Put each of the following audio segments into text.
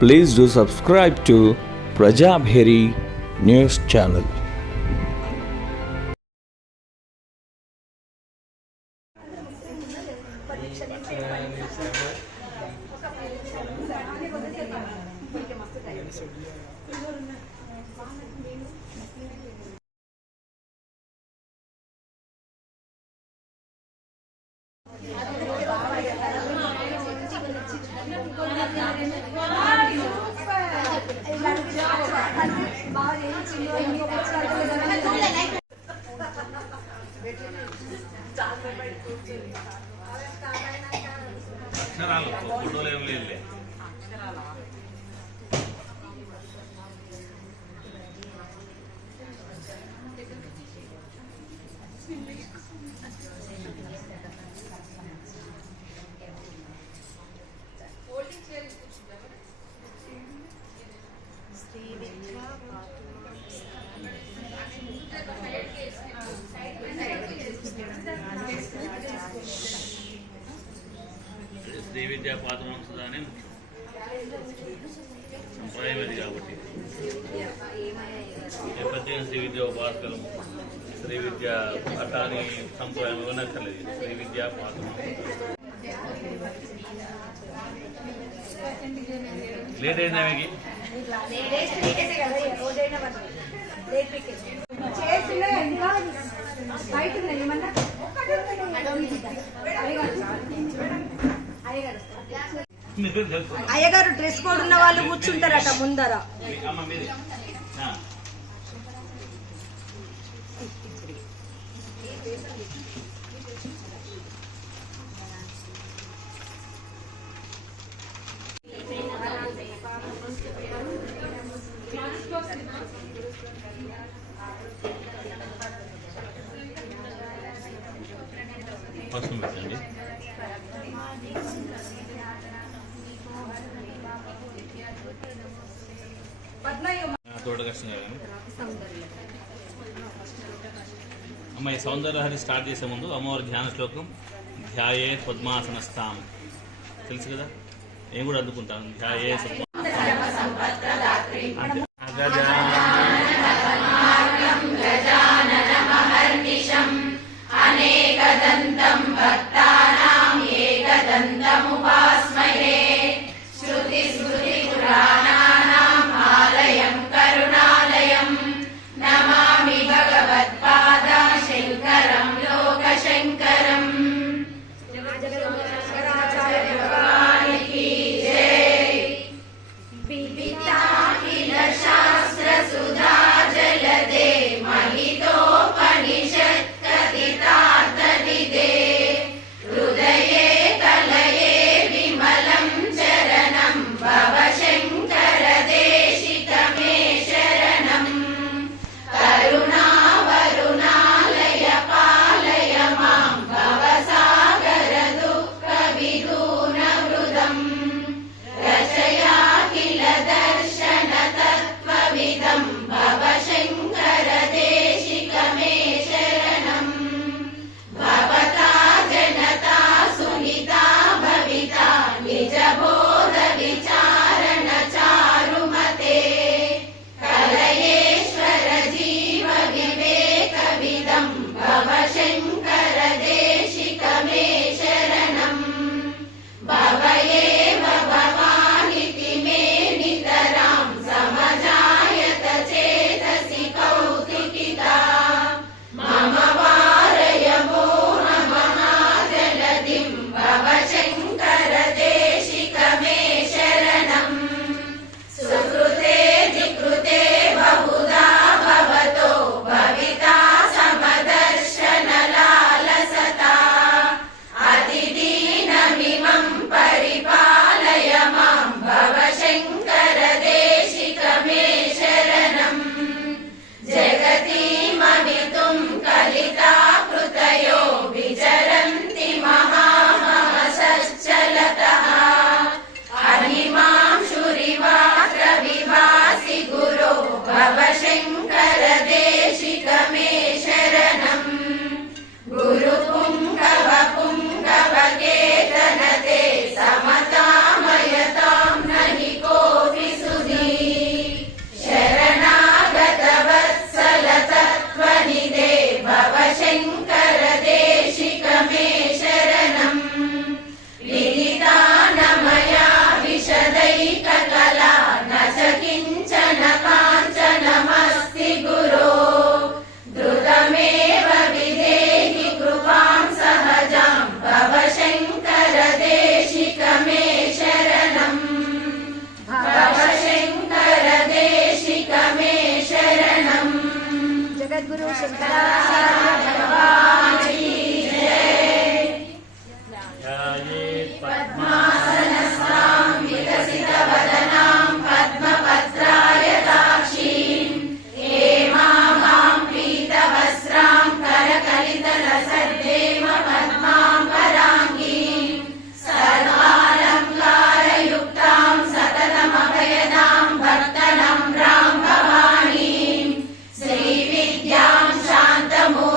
Please do subscribe to Prajabheri News Channel. Shri విద్యా పాత్రవంశదానే సంప్రదాయం కాబట్టి నేపథ్యం శ్రీ విద్యా ఉపాసకలం శ్రీ విద్యా పట్టాన్ని సంప్రదాయం ఇవ్వనక్కర్లేదు. శ్రీ విద్యా పాత్రవంశ లేట్ అయిందా మీకు? అయ్యగారు డ్రెస్ కోడ్ ఉన్న వాళ్ళు కూర్చుంటారట ముందర. పెట్టండి. తోటకృష్ణ గారు అమ్మాయి సౌందర్యహరి స్టార్ట్ చేసే ముందు అమ్మవారి ధ్యాన శ్లోకం ధ్యాయే పద్మాసనస్థాం తెలుసు కదా, నేను కూడా అందుకుంటాను. ధ్యాయే पुंगवकेतनते समतामयतां नहि कोऽपि ध्यायेत् శ్రీ విద్యాం శాంతమూ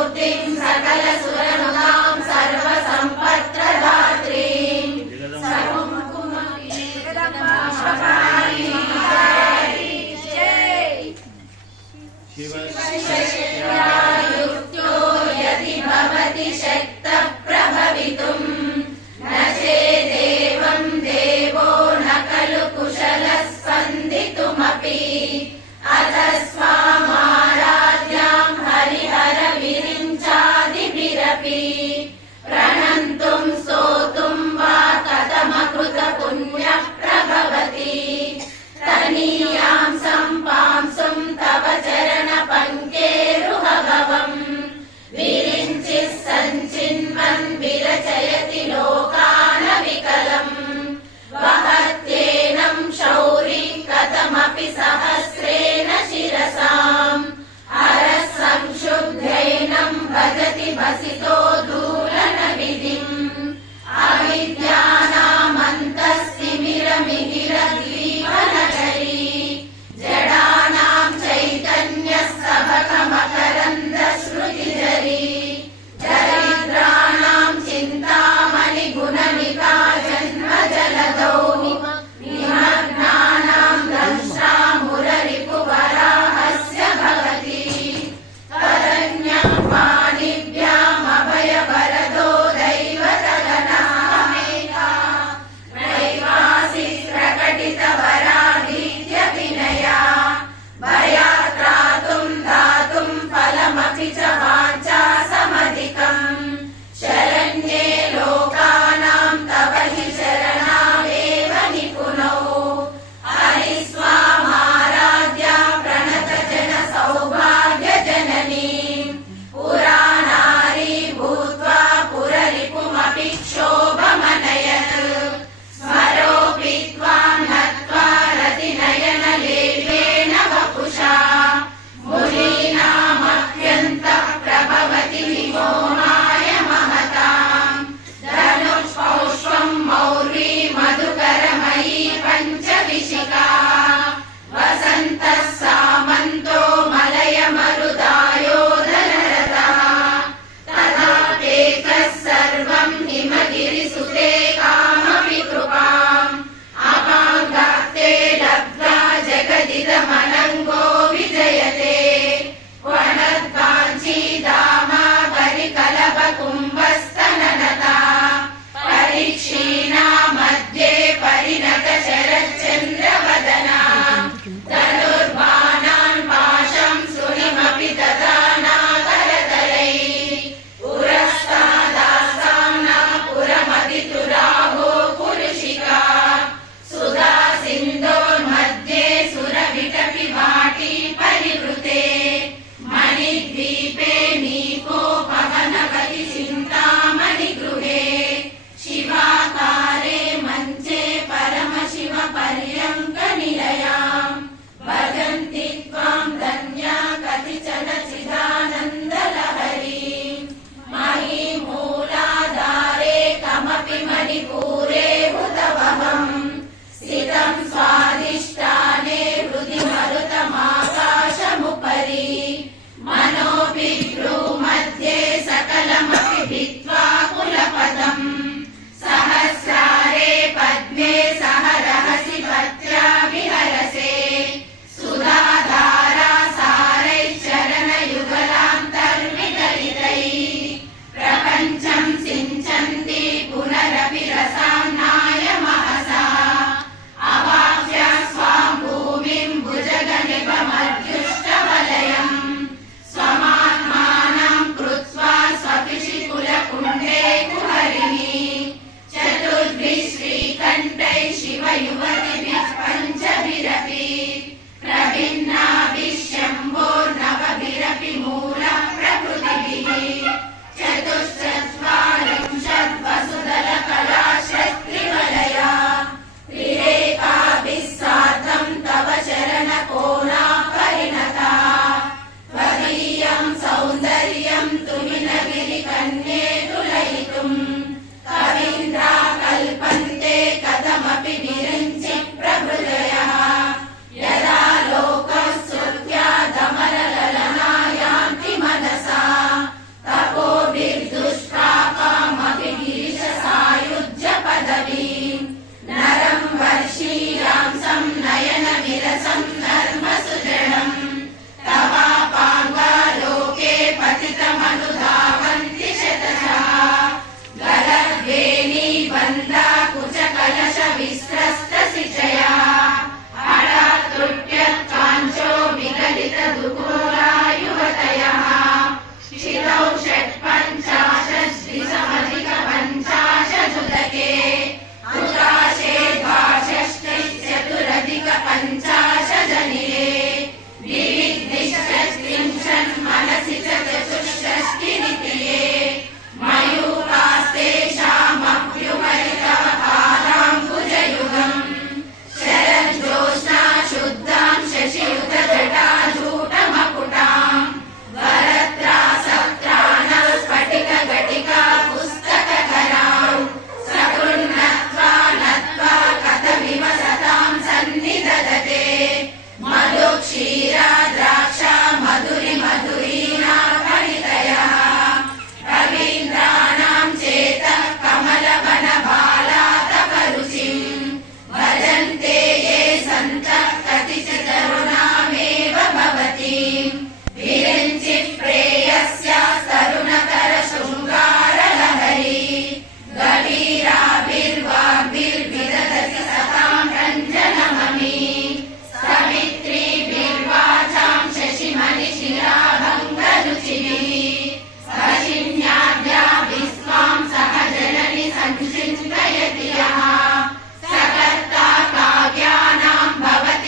सकर्ता काव्यानां भवति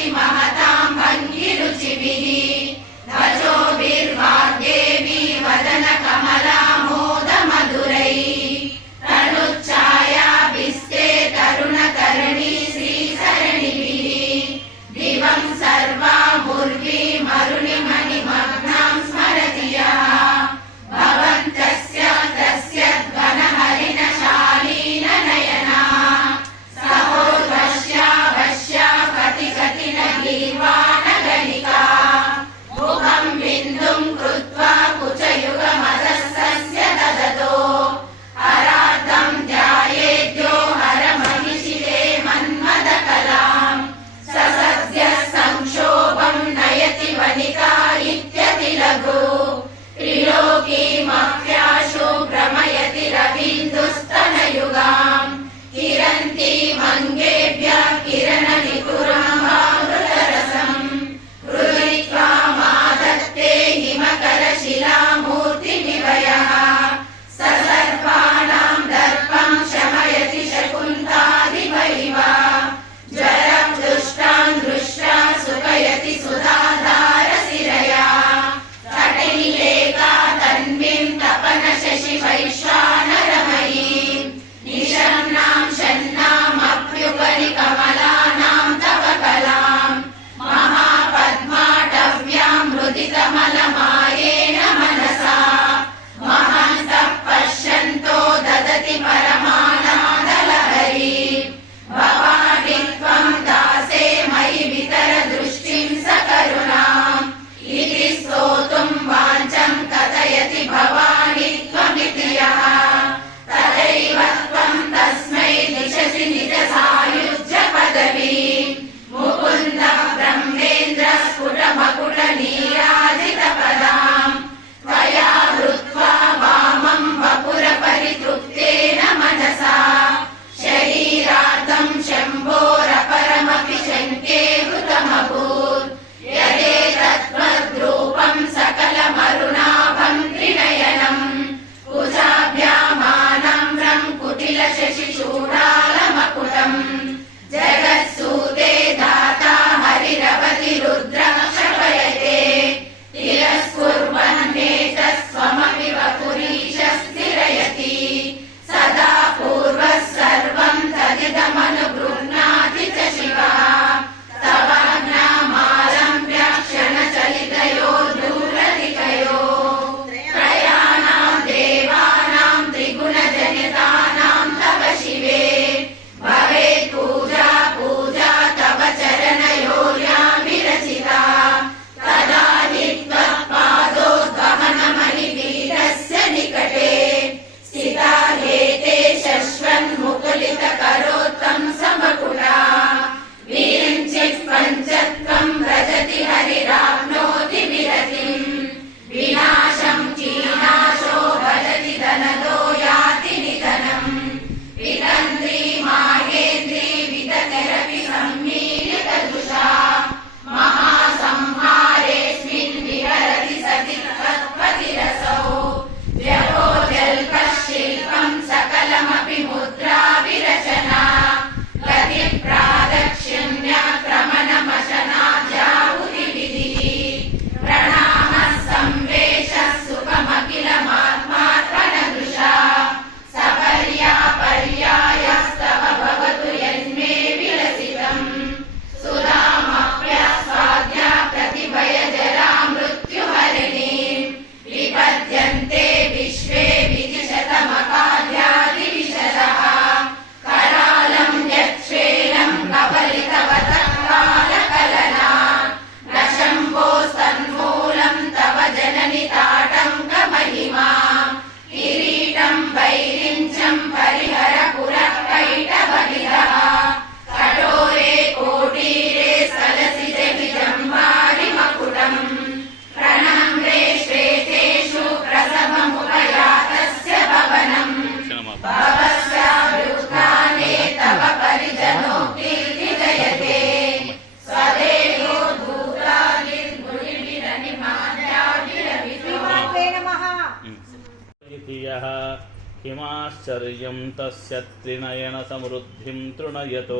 మహాశ్చర్యం తస్య త్రినయన సమృద్ధిం తృణయతో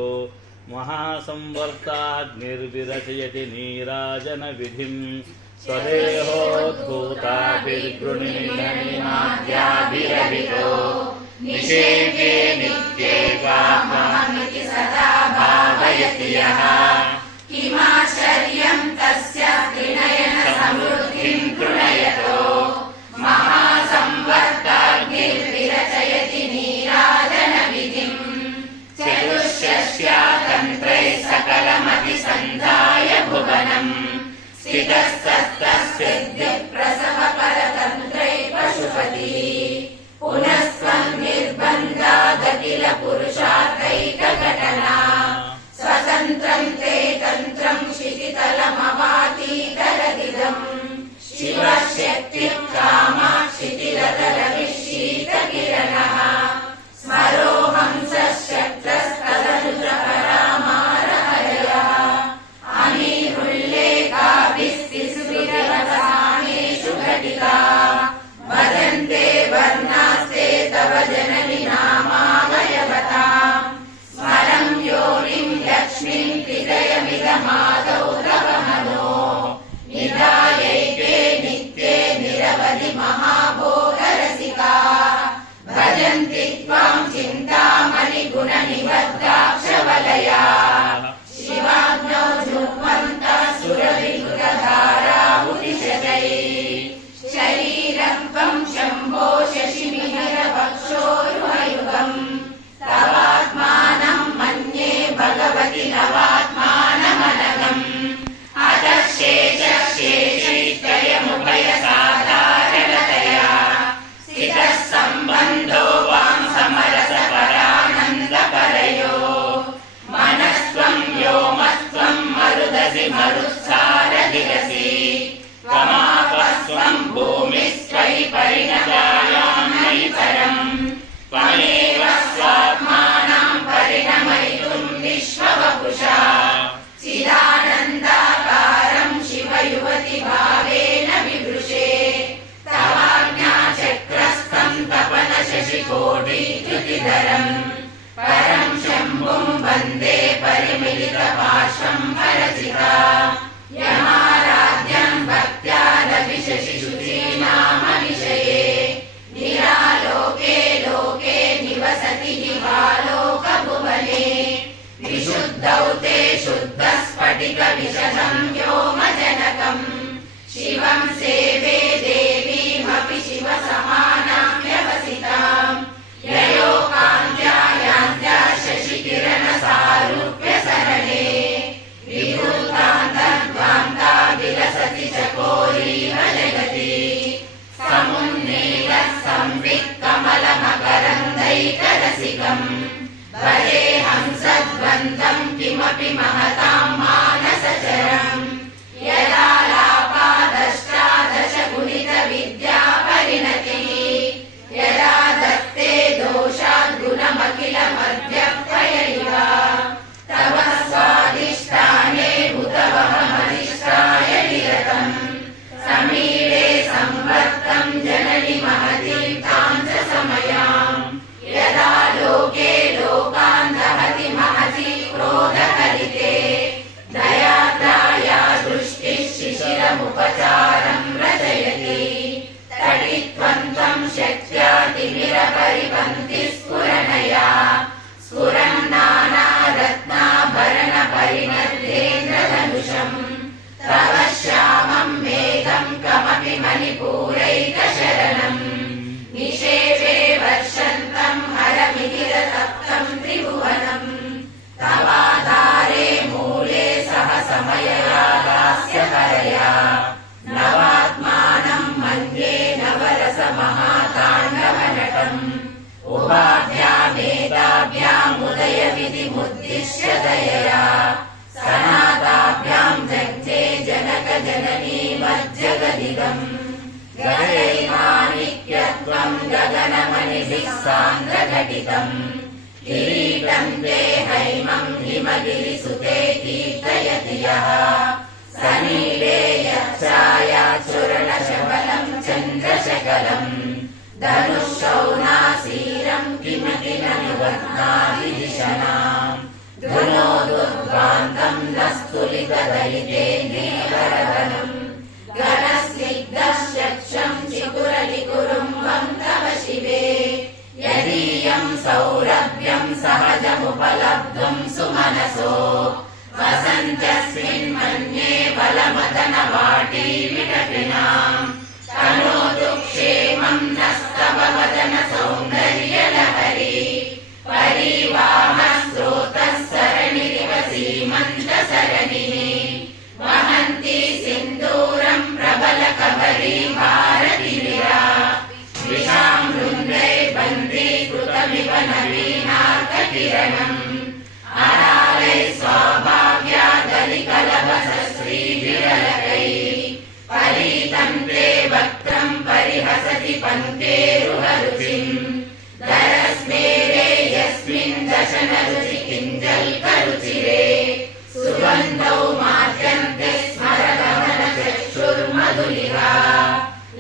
మహాసంవర్తాగ్నిర్విరచయతి నీరాజన విధిం స్వదేహోద్భూతాభిర్గృణీనాద్యాభిరహితో నిషేకే నిత్యే వామహమితి సదా భావయతి యః కిమాశ్చర్యం తస్య త్రినయన సమృద్ధిం తృణయతో మహాసంవర్తాగ్నిర్విరచయతి నీరాజన విధిం చతుష్షష్ట్యాతంత్రైః సకలమతిసంధాయ భువనం స్థితస్తస్తసిద్ధిప్రసవపరతంత్రైః పశుపతిः పునస్త్వం నిర్బంధాదఖిల పురుషార్థైకఘటనా స్వతంత్రం తే తంత్రం క్షితితలమవాతీతరదిదం శివశక్తిః కామాక్షితిరతరవిः శీతకిరణः స్మరోహం సశక్తస్తదనుజపరామారహరయः అమీరుల్లేఖాభిస్తిస్మిరవసానేషు ఘటితా వదంతే వర్ణాస్తే తవ జనని నామావయవతాం స్మరం యోనిం లక్ష్మీం హృదయమిదమాదౌ తవ మనోః నిధాయైకే నిత్యే నిరవధి మహాభోగరసికా భజంతి త్వాం చింతామణి గుణనిబద్ధాక్షవలయాః శివాజ్ఞౌ జుహ్వంతః సురవిహృతధారాహుతిశతైః శరీరం త్వం శంభో శశిమిహిర వక్షోరుహయుగం తవాత్మానం మన్యే భగవతి నవాత్మానమనఘం అతః శేషశేషైకయముభయసాధారణతయా స్థితः సంబంధో వాం సమరసపరానందపరయో మనస్త్వం వ్యోమస్త్వం మరుదసి మరుత్సారధిరసి త్వమాపస్త్వం భూమిస్త్వయి పరిణతాయాం మయి పరం త్వమేవ స్వాత్మానం పరిణమయితుం విశ్వవపుషా చిదానందాకారం శివయువతి భావేన వివృషే తవాజ్ఞాచక్రస్థం తపన శశికోటిధృతిధరం పరం శంభుం వందే పరిమిలిత పార్శ్వం పరచితా యమారాధ్యం భక్త్యా రవి శశిశుచీనామ విషయే నిరాలోకే లోకే నివసతి దివాలోకభువనే విశుద్ధౌ తే శుద్ధ స్ఫటిక విశదం వ్యోమజనకం శివం సేవే దేవీమపి శివ సమానాం వ్యవసితాం యయోకాంత్యాయాంత్యా శశికిరణ సారూప్య సరణే విభూతాంతర్ధ్వాంతా విలసతి చకోరీవ జగతి సమున్నీల సంవిత్ కమలమకరందైకరసికం భజేహం సద్వంతం కిమపి మహతాం మానసచరం యదాలాపాదష్టాదశ గుణిత విద్యా పరిణతి యదా దత్తే దోషాద్గుణమఖిలమద్వ్యక్తయైవ తవ స్వాదిష్టానే హుతవహమధిష్టాయ నిరతం సమీరే సంవర్తం జనని మహతీం తాం చ సమయాం యదా లోకే లోకాన్ దహతి మహతి క్రోధకలితే దయాత్రాయా దృష్టిః శిశిరముపచారం రచయతి తడిత్వం త్వం శక్త్యా తిమిరపరిపంతి స్ఫురణయా స్ఫురం నానారత్నాభరణ పరిణద్యేంద్రధనుషం తవ శ్యామం మేఘం కమపి మణిపూరైకశరణం నిషేవే వర్షంతం హరమిహిరతప్తం త్రిభువనం తవాధారే మూలే సహ సమయయా దాస్యహరయా నవాత్మానం మన్యే నవరస మహాతాండవనటం ఉపాభ్యామేతాభ్యాముదయ విధిముద్దిశ్య దయయా సనాతాభ్యాం జగ్జే జనక జననీ మజ్జగదిగం గగనైమానిక్యత్వం గగనమణిభిః సాంద్రఘటితం కిరీటం తే హైమం హిమగిరిసుతే కీర్తయతి యః సనీలే యచ్ఛాయాచురణశబలం చంద్రశకలం ధనుషౌనాసీరం पद्माभिषणाम् गुणोदुर्गान्तम् नस्तुलितदलितेन्द्रियवरदनम् गणस्निग्धशक्षम् चिकुरलिकुरुम्बम् तव शिवे यदीयम् सौरभ्यम् सहजमुपलब्धुम् सुमनसो वसन्त्यस्मिन्मन्ये बलमदनवाटी विटपिनाम् तनोतु क्षेमम् नस्तव वदन सौन्दर्यलहरी परिवाह स्रोतः सरणिरिव सीमन्तसरणिः वहन्ति सिन्दूरम् प्रबलकबरी भारतिरिरा विशाम् वृन्दै बन्दीकृतमिव नवीनार्ककिरणम् अरालै स्वाभाव्यादलिकलभसश्रीविरलकैः परीतम् ते वक्त्रम् परिहसति पङ्क्तेरुहरुचिम् दरस्मेरे यस्मिन् दशनरुचि किञ्जल्करुचिरे सुगन्धौ माद्यन्ते स्मरगमनचक्षुर्मधुलिहा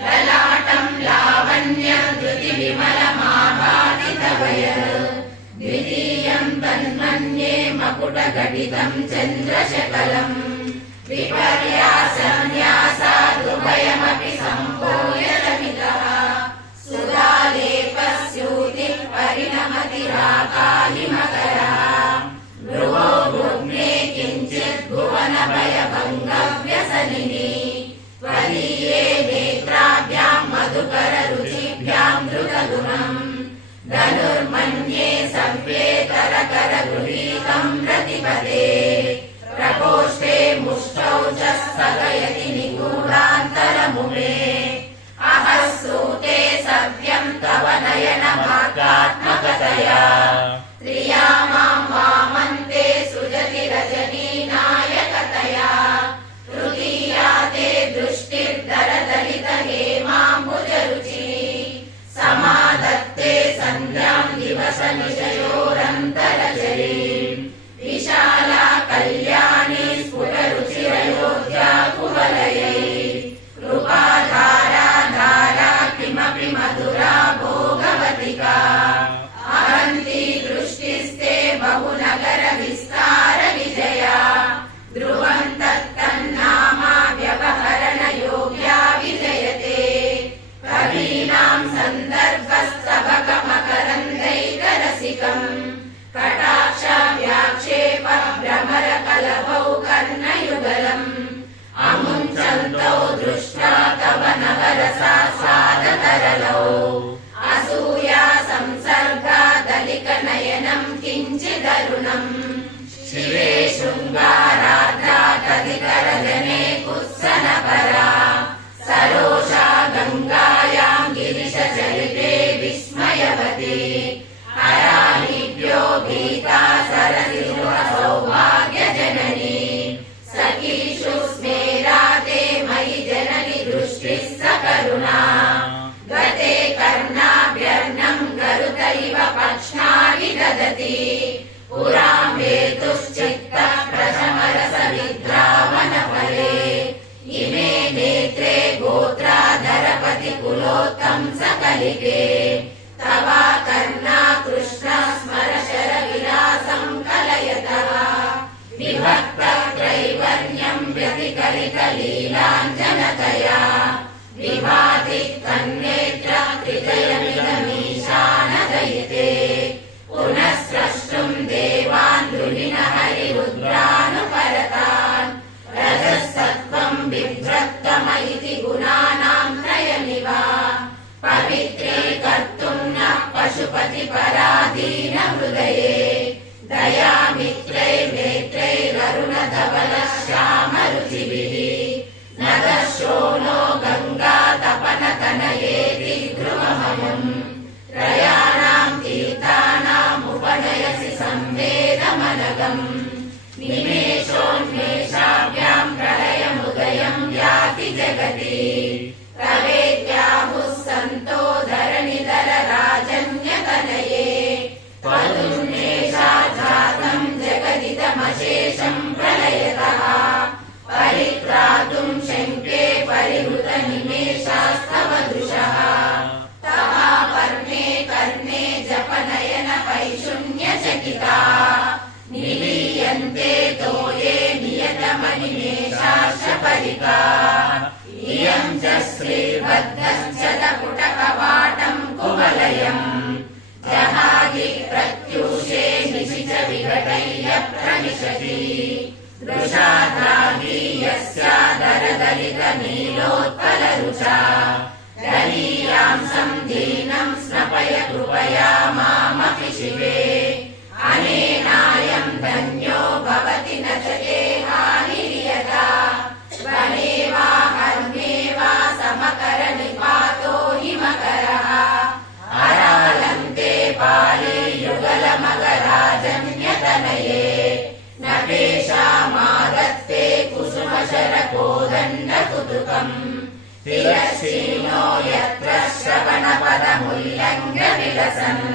ललाटम् लावण्यम् धृतिविमलमाभाति तव यत् द्वितीयम् तन्मन्ये मकुटघटितम् चन्द्रशकलम् विपर्यासन्न्यासादुभयमपि सम्भूयलमितः सुधालेपस्यूतिः परिणमतिराकाहिमकरः भ्रुवो भुग्ने किञ्चित् भुवनभयभङ्गव्यसनिनि त्वदीये नेत्राभ्याम् मधुकररुचिभ्याम् धृतगुणम् धनुर्मन्ये सव्येतरकरगृहीतम् रतिपदे प्रकोष्ठे मुष्टौ च स्थगयति निगूढान्तरमुमे अहः सूते सव्यम् तव नयनमार्गात्मकतया त्रिया माम् वामन्ते सुजति रजनीनायकतया तृतीया ते दृष्टिर्दरदलित हेमाम्बुजरुचिः समादत्ते सन्ध्याम् दिवसनिशयोरन्तरचरीम् विशाला कल्याणी स्फुटरुचिरयोध्या कुवलयै कृपाधारा धारा किमपि मधुरा भोगवतिका अहन्ति दृष्टिस्ते बहुनगर विस्तार विजया ध्रुवम् तत्तन्नामा व्यवहरण योग्या विजयते कवीनाम् सन्दर्भस्तबकमकरन्दैकरसिकम् कटाक्षव्याक्षेप भ्रमरकलभौ कर्णयुगलम् अमुञ्चन्तौ दृष्ट्वा तव नवरसास्वादतरलौ असूया संसर्गादलिकनयनम् किञ्चिदरुणम् शिवे शृङ्गाराद्रा तदितरजने कुत्सनपरा सरोषा गङ्गायाम् गिरिशचरिते विस्मयवती हराहिभ्यो भीता सरसिंहसौभाग्यजननी सखीषु स्मेराते मयि जननि दृष्टिः सकरुणा गते कर्णाभ्यर्णम् गरुत इव पक्ष्णावि ददति पुराम् हेतुश्चित्तः प्रशमरसविद्रावणफले इमे नेत्रे गोत्राधरपति कुलोत्तम सकलिके तवा कर्णा कृष्णा स्मर शरविलासम् कलयतः विभक्तत्रैवर्ण्यम् व्यतिकलितलीलाञ्जनतया विभाति तन्नेत्र त्रिजयमिदमीशानदयिते पुनः स्रष्टुम् देवान् द्रुहिण हरिरुद्रानुपरतान् रजसत्त्वम् बिभ्रत्तम इति गुणानाम् त्रयमिव पवित्रीकर्तुम् न पशुपतिपराधीन हृदये दयामित्रैर्नेत्रैररुणधवलः श्यामरुचिभिः नदशोनो गङ्गातपनतनयेति ध्रुवमयम् त्रयाणाम् तीर्थानामुपनयसि संवेदमनगम् निमेषोन्मेषाभ्याम् प्रलयमुदयम् याति जगति प्रवेद्याहुः सन्तो धरणिधरराजन्यतनये त्वदुन्मेषा जातम् जगदिदमशेषम् प्रलयतः परित्रातुम् शङ्के परिहृतनिमेषास्तव दृशः तवा पर्णे कर्णे जपनयन पैशुन् निमेषाश्च परिका इयं च श्रीबद्धश्चतपुटकवाटं कुवलयम् जहादि प्रत्यूषे निशिच विघटय्य प्रविशति दृशाद्रागी यस्यादरदलितनीलोत्पलरुचा दलीयांसं दीनं स्नपय कृपया मामपि शिवे अनेनायं धन्यो भवति न च ते हानिर्यथा वने वा हर्मे वा समकरनिपातो हिमकरः अरालन्ते पाले युगलमगराजन्यतनये न पेषामादत्ते कुसुमशरकोदण्डकुतुकम् तिरश्चीनो यत्र श्रवणपदमुल्लङ्घ्यविलसन्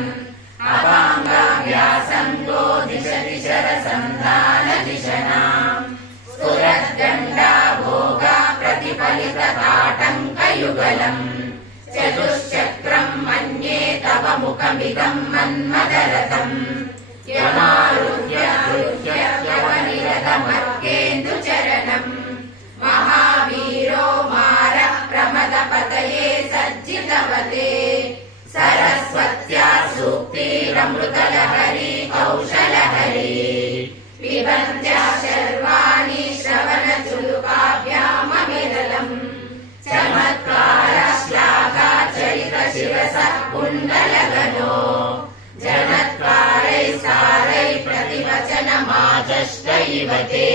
अपाङ्गाभ्यासङ्गो दिशति शरसन्धानदिशनाम् स्फुरद्गण्डा भोगा प्रतिफलितताटङ्कयुगलम् चतुश्चक्रम् मन्ये तव मुखमिदम् मन्मदरथम् यमारुह्य हृत्यवनिरतमर्केन्दुचरणम् महावीरो मार प्रमदपतये सज्जितवते सरस्वत्या सूक्तिरमृतलहरी कौशलहरी पिबन्त्या शर्वाणि श्रवणचुलुकाभ्यामविरलम् चमत्कारश्लाघाचरितशिरसः कुण्डलगनो जनत्कारै सारै प्रतिवचनमाचष्ट इव ते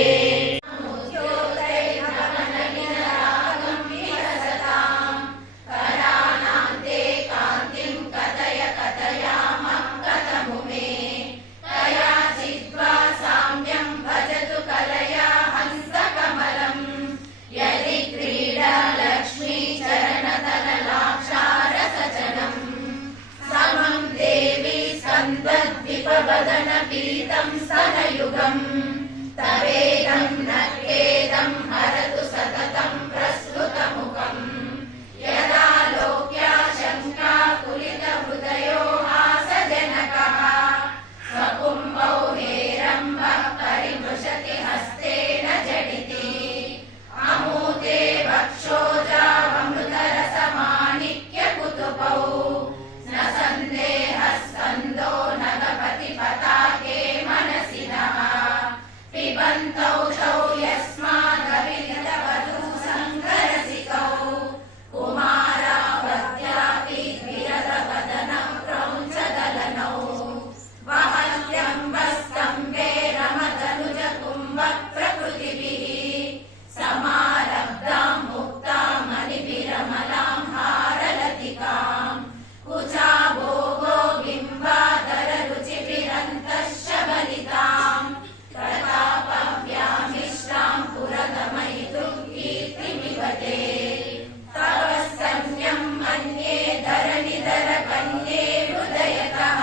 वदन पीतं स्तनयुगम् तवेदं नक्केदं हरतु सततं प्रस्फुटमुखम् यदा लोक्या शङ्का कुलितहृदयो हासजनकः स्वकुम्भौ हेरम्बः परिमृशति हस्तेन झटिति अमूते वक्षोजावमृतरसमाणिक्यकुतुपौ न सन्देहस्कन्दो पताके मनसिनः पिबन्तौ तौ यस्मादविलितवधू सङ्गरसिकौ कुमारावत्यापि विरदवदनं क्रौञ्चदलनौ वहत्यम्बस्तम्भे रमतनुजकुम्भप्रकृतिभिः समारब्धां मुक्तामणिभिरमलां हारलतिकाम् कुचा भोगो बिम्बादर रुचिभिरन्तश्शबलिताम् प्रतापव्यामिश्रां पुरगमयितुं कीर्तिमिव ते तव स्तन्यं मन्ये धरणिधर कन्ये हृदयतः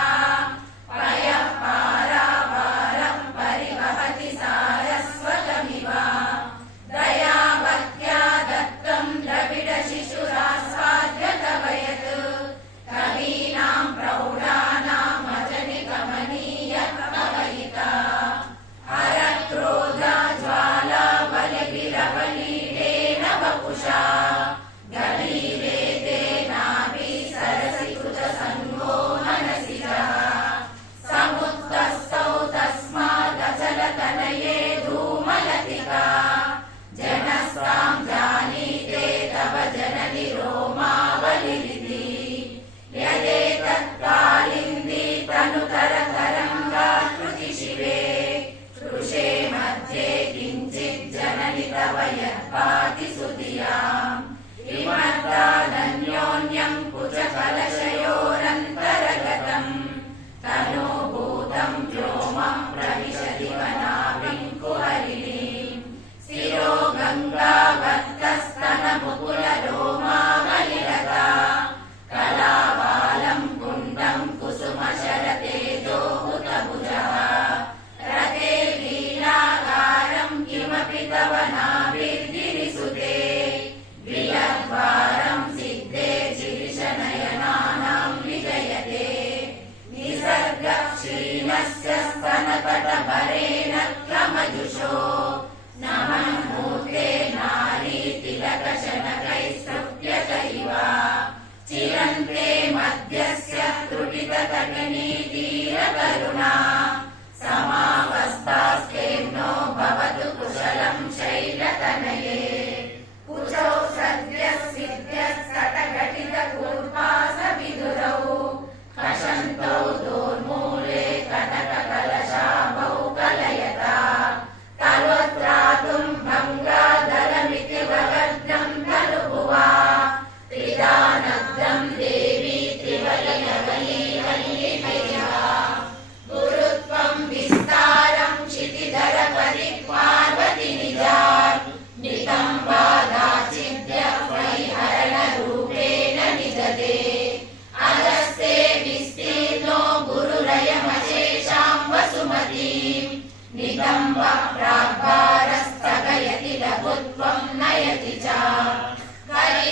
पयः पारावारं परिवहति सारस्वतमिव दयावत्या दत्तं द्रविडशिशुरास्वाद्य तव यत् कवीनां प्रौढानामजनिगमनीय कवयिता हरक्रोधा ज्वाला बलिभिरवलीडेन वपुषा गभीरे तेनाभि सरसिकृतसङ्गो मनसिजः समुत्तस्थौ तस्मादचलतनये धूमलतिका जनस्तां जानीते तव जननि रोमावलिरिति यदेतत्कालिन्दी तनुतरतरङ्गाकृति शिवे कृषे मध्ये किञ्चित् जननि तव यद्भाति सुधियाम् इमर्दादन्योन्यं कुचकलशयोरन्तरगतम् तनूभूतं व्योमं प्रविशति वनाभिं कुहरिणीम् शिरो गङ्गावर्तस्तनमुकुलरोमावलिरता कलावालं कुण्डं कुसुमशरतेजो हुतभुजः रते लीलागारं किमपि तव नाभिर्गिरिसुते विलद्वारं सिद्धे जिरिशनयनानां विजयते निसर्गक्षीणस्य स्तनतटभरेण क्रमजुषो नमः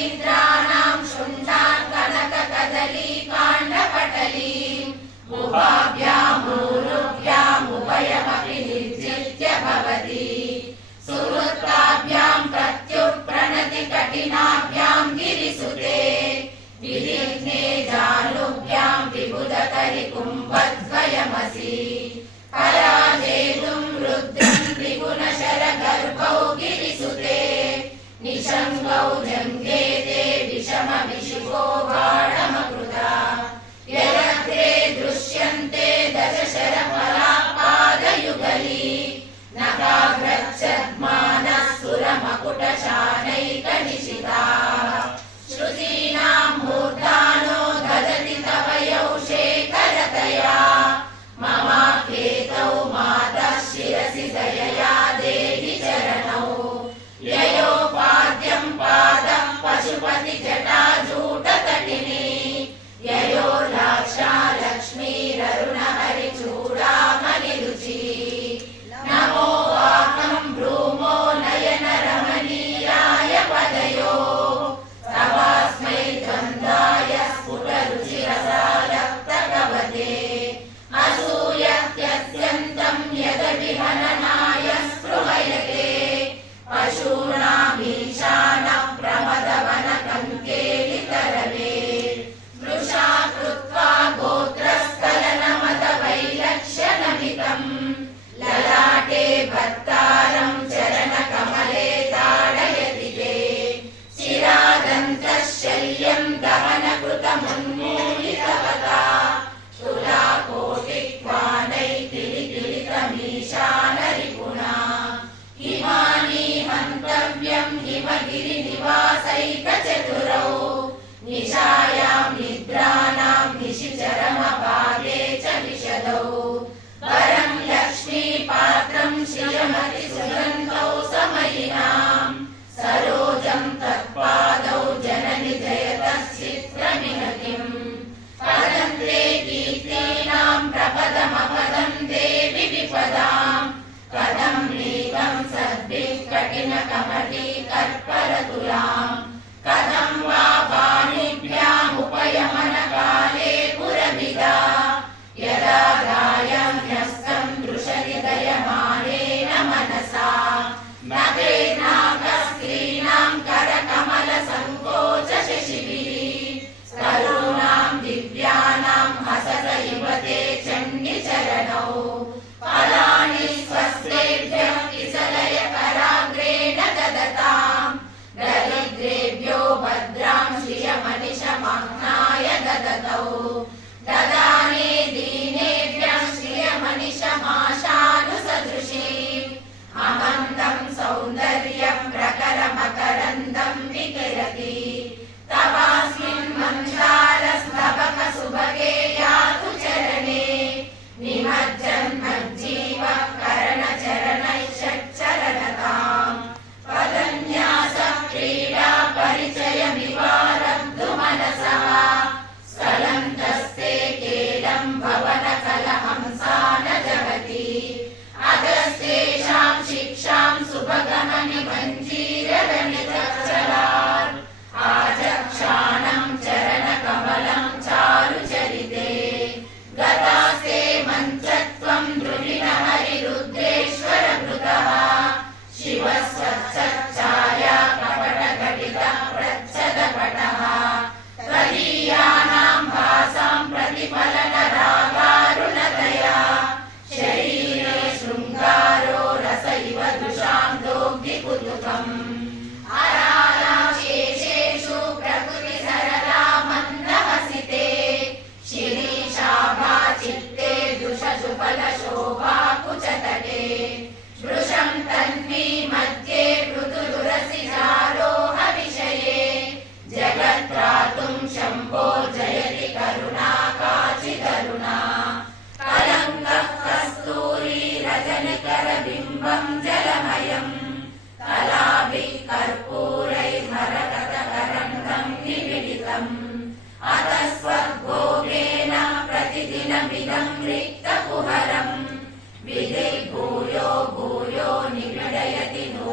दरिद्राणां शुण्डात् कनक कदली काण्डपटली उभाभ्यामूरुभ्यामुभयमपि निर्जित्य भवति सुवृत्ताभ्यां प्रत्युप्रणति कठिनाभ्यां गिरिसुते विधिघ्ने जानुभ्यां विबुधकरि कुम्भद्वयमसि पराजेतुं रुद्रं त्रिगुणशरगर्भौ गिरिसुते निशङ्गौ जङ्घेते विषमविशुभो बाणमकृता यदग्रे दृश्यन्ते दशशरफलापादयुगली नगाग्रच्छद्मानः सुरमकुटशानैकनिशिता श्रुतीनां मूर्धानो ददति तव यौशेखरतया ममाप्येतौ मातः शिरसि दयया देहि चरणौ ययोपाद्यं पादः पशुपतिजटाजूटतटिनी ययोर्लाक्षा लक्ष्मीररुणहरिचूडामणिरुचि नमो वाकं भ्रूमो नयनरमणीयाय पदयो तवास्मै द्वन्द्वाय स्फुटरुचिरसारक्तकवते असूयत्यत्यन्तं यदभिहननाय स्पृहयते पशूनामीशानः प्रमदवनकङ्केलितरवे मृषा कृत्वा गोत्रस्खलनमदवैलक्ष्यनमितम् ललाटे भर्तारं चरणकमले ताडयति ते चिरादन्तः शल्यं दहनकृतमुन्मूलितवता तुलाकोटिक्वानैतिलिकिलितमीशानरिपुणा हिमानी हन्तव्यं हिमगिरिनिवासैकचतुरौ निशायां निद्राणां निशिचरमभागे च विशदौ वरं लक्ष्मीपात्रं श्रियमतिसुगन्धौ समयिनां सरोजं तत्पादौ जननि जयतः चित्रमिनतिम् पदन्ते कीर्तीनां प्रपदमपदं देवि विपदां कथं नीकं सद्भिः कठिनकमटी कर्परतुलां कथं वा वाणिभ्यामुपयमनकाले पुरविदा यदा गायं न्यस्तं दृशनिदयमानेन मनसा नगेनागस्त्रीणां करकमलसङ्कोचशशिभिः स्तरूणां दिव्यानां हसत इव ते चण्डिचरणौ फलानि स्वस्तेभ्यः किसलयकराग्रेण ददतां दरिद्रेभ्यो भद्रां श्रियमनिशमग्नाय ददतौ ददाने दीनेभ्यः श्रियमनिशमाशानुसदृशीम् अमन्दं सौन्दर्यप्रकरमकरन्दं विकिरति तवास्मिन् मन्दारस्तबकसुभगे यातु चरणे निमज्जन्मज्जीवः करणचरणैषच्चरणताम् पदन्यासः क्रीडा परिचयमिवारब्धु मनसः स्खलन्तस्ते केलं भवनकलहंसा न जगति अधस्तेषां शिक्षां सुभगमनिमञ्जीरगणितचलात् आचक्षाणं चरणकमलं चारुचरिते गतास्ते मञ्चत्वं द्रुहिणहरिरुद्रेश्वरभृतः शिवस्वच्छाया कपटघटितः प्रच्छदपटः त्वदीयानां भासां प्रतिफलनरागारुणतया शरीरे शृङ्गारो रस इव दृशां दोग्धिकुतुकम् अरालाशेषेषु प्रकृतिसरला मन्दहसिते शिरीशाभा चित्ते दुषजुफलशोभाकुचतटे वृषं तन्वी मध्ये मृदुदुरसिजारोह विषये जगत्त्रातुं शम्भो जयति करुणा काचिदरुणा कलङ्कः कस्तूरी रजनिकरबिम्बं जलमयम् कलाभिः कर्पूरैर्मरकतकरन्दं निबिडितम् अतः स्वभोगेन प्रतिदिनमिदं रिक्तकुहरम् विधिर्भूयो भूयो निबिडयति नो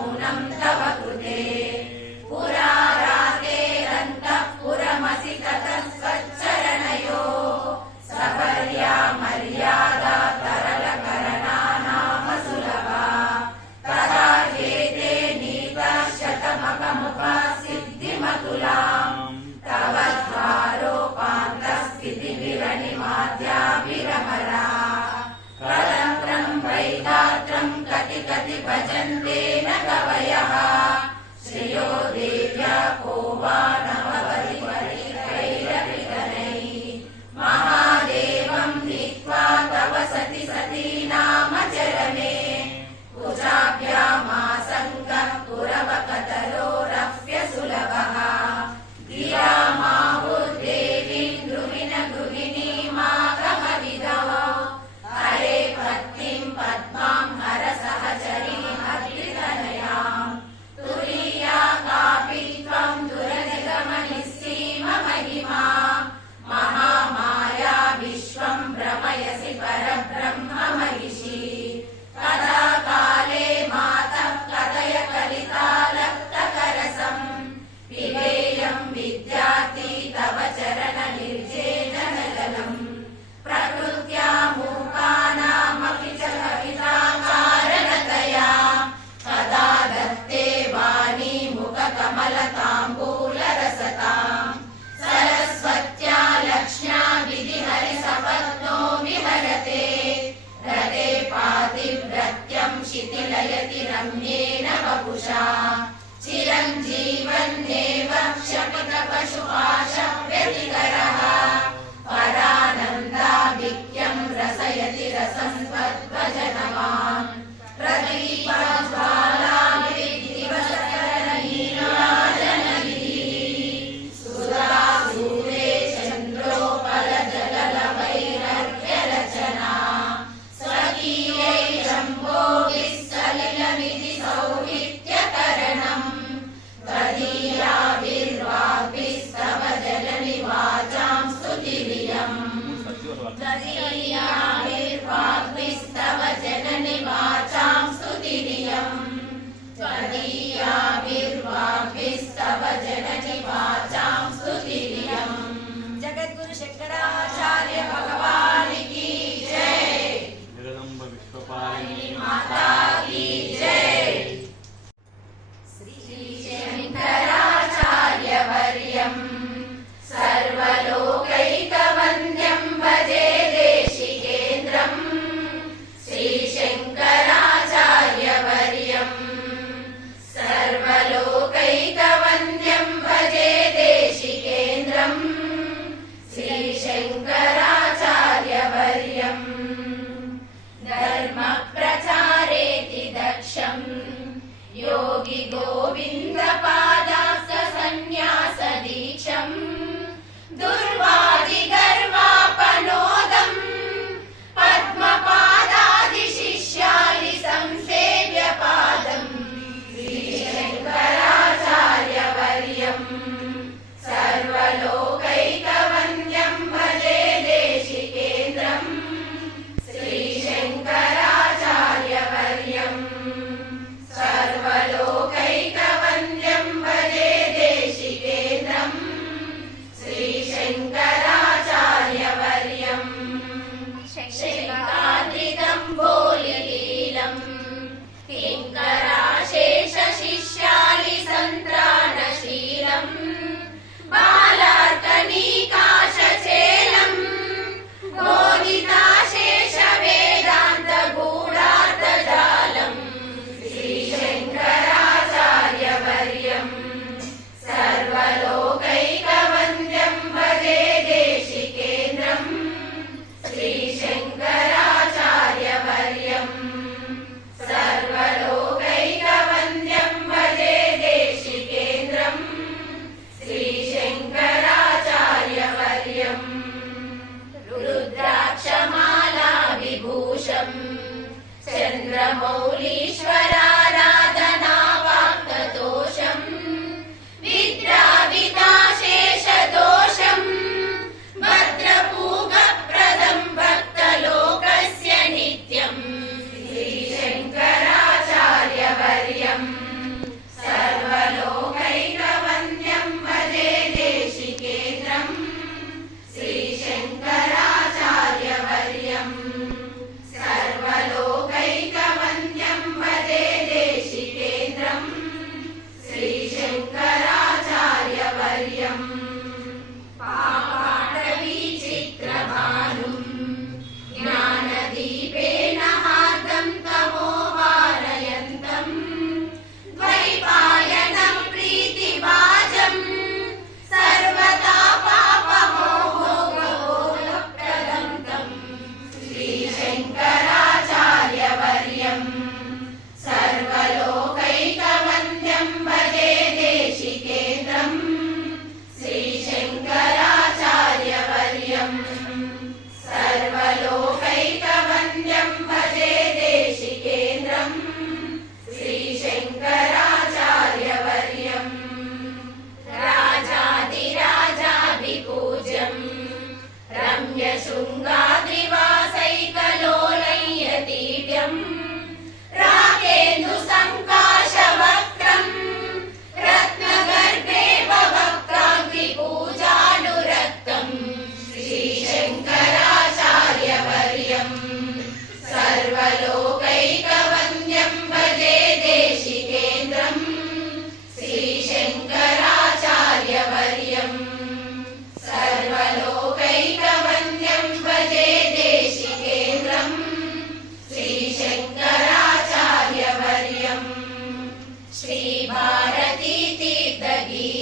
चिरञ्जीवन्नेव क्षपितपशुपाशव्यतिकरः परानन्दाभिक्यं रसयति रसं त्वद्भजनवान् प्रदीपज्वालाभिर्दिवसकरनीराजनगिरिः सुधासूरे चन्द्रोपलजललवैरर्घ्यरचना स्वकीयै शम्भोभिः सलिलमिति सौविध्यकरणम् त्वदीयाभिर्वाग्भिस्तव जननिवाचां स्तुतिरियम् त्वदीयाभिर्वाग्भिस्तव जननिवाचां स्तुतिरियम् त्वदीयाभिर्वाग्भिस्तव जननिवाचां स्तुतिरियम्। जगद्गुरु शंकराचार्य भगवान की जय। जगदम्ब विश्वपालिनी माता की जय। श्रीशंकराचार्यवर्यं सर्वलोकैकवन्द्यं भजे देशिकेन्द्रं श्रीशंकराचार्यवर्यं सर्वलोकैकवन्द्यं भजे देशिकेन्द्रं श्रीशंकराचार्यवर्यं धर्मप्रचारेति दक्षं योगी गोविन्दपादास्य सन्न्यासदीक्षम् दुर्वादिगर्वापनोदम् पद्मपादादिशिष्यादि संसेव्य पादम् श्रीशंकराचार्यवर्यं सर्वलोकैकवन्द्यं भजे देशिकेन्द्रं श्रीशंकराचार्यवर्यं सर्वलोकैकवन्द्यं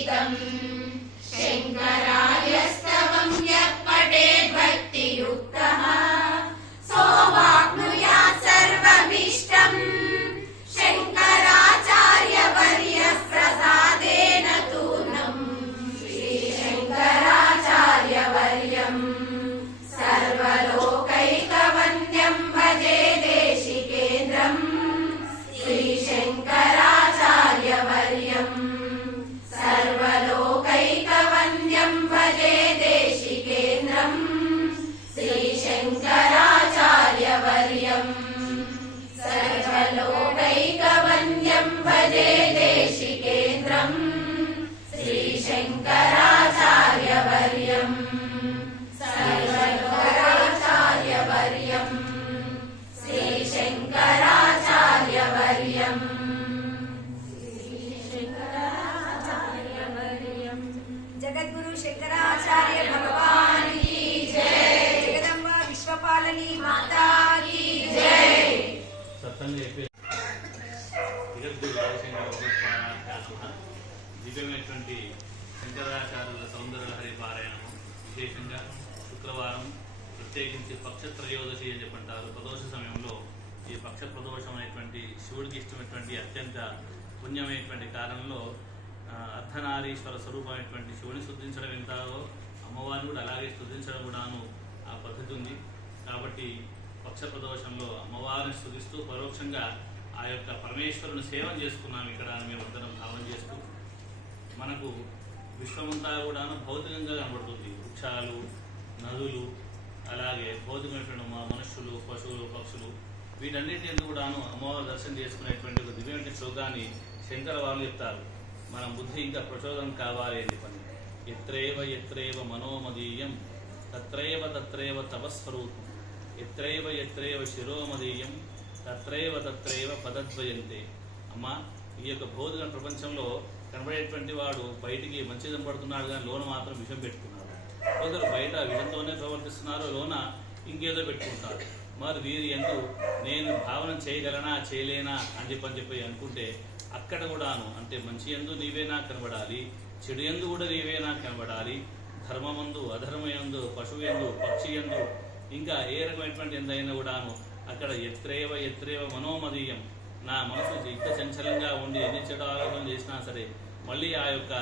गीतम् शङ्करार्यस्तवं यः पठेत् भक्तियुक्तः सोऽवाप्नुयात् सर्वमिष्टम् शङ्कराचार्यवर्यः प्रसादेन तूर्णम् श्रीशङ्कराचार्यवर्यम् सर्वलोकैकवन्द्यं भजे देशिकेन्द्रम् श्रीशङ्कराचार्यवर्यम् सर्वलोकैकवन्द्यं भजे देशिकेन्द्रम् श्रीशङ्कराचार्यवर्यम् सर्वलोकैकवन्द्यं भजे देशिकेन्द्रम् श्रीशङ्कराचार्यवर्यम् सर्वलोकैकवन्द्यं श्रीशङ्कराचार्यवर्यम् जगद्गुरु शंकराचार्य भगवान की जय। जगदम्बा विश्वपालिनी माता की जय। సత్సంగం చెప్పి జగద్గురు రాజశేఖర భగవత్పాదాభ్యాసః దివ్యమైనటువంటి శంకరాచార్యుల సౌందర్యలహరి పారాయణము విశేషంగా శుక్రవారం ప్రత్యేకించి పక్ష త్రయోదశి అని చెప్పంటారు. ప్రదోష సమయంలో ఈ పక్ష ప్రదోషం అనేటువంటి శివుడికి ఇష్టమైనటువంటి అత్యంత పుణ్యమైనటువంటి కాలంలో అర్ధనారీశ్వర స్వరూపమైనటువంటి శివుని స్తుతించడం ఎంతావో అమ్మవారిని కూడా అలాగే స్తుతించడం కూడాను ఆ పద్ధతి ఉంది. కాబట్టి పక్ష ప్రదోషంలో అమ్మవారిని స్తుతిస్తూ పరోక్షంగా ఆ యొక్క పరమేశ్వరుని సేవం చేసుకున్నాం ఇక్కడ మేమందరం భావన చేస్తూ. మనకు విశ్వమంతా కూడాను భౌతికంగా కనబడుతుంది. వృక్షాలు, నదులు, అలాగే భౌతికమైనటువంటి మనుషులు, పశువులు, పక్షులు, వీటన్నిటి ఎందుకు కూడాను అమ్మవారి దర్శనం చేసుకునేటువంటి ఒక దివ్యమైన శ్లోకాన్ని శంకర వాళ్ళు చెప్తారు. మన బుద్ధి ఇంకా ప్రచోదనం కావాలి అని పని. ఎత్రైవ ఎత్రైవ మనోమదీయం తత్రైవ తత్రైవ తపస్వరూపం ఎత్రైవ ఎత్రైవ శిరోమదీయం తత్రైవ తత్రైవ పదద్వయంతే. అమ్మ, ఈ యొక్క భౌతిక ప్రపంచంలో కనబడేటువంటి వాడు బయటికి మంచి కనబడుతున్నాడు కానీ లోన మాత్రం విషం పెట్టుకున్నాడు. కొందరు బయట విషంతోనే ప్రవర్తిస్తున్నారు, లోన ఇంకేదో పెట్టుకుంటారు. మరి వీరి ఎందు నేను భావన చేయగలనా చేయలేనా అని చెప్పి అనుకుంటే అక్కడ కూడాను అంటే మంచి ఎందు నీవేనా కనబడాలి, చెడు ఎందు కూడా నీవేనా కనబడాలి, ధర్మమందు అధర్మయందు పశువు ఎందు పక్షి ఎందు ఇంకా ఏ రకమైనటువంటి ఎందైనా కూడాను అక్కడ ఎత్రేవ ఎత్రేవ మనోమదీయం. నా మనసు ఇంత చంచలంగా ఉండి ఎన్ని చెడు ఆలోచన చేసినా సరే మళ్ళీ ఆ యొక్క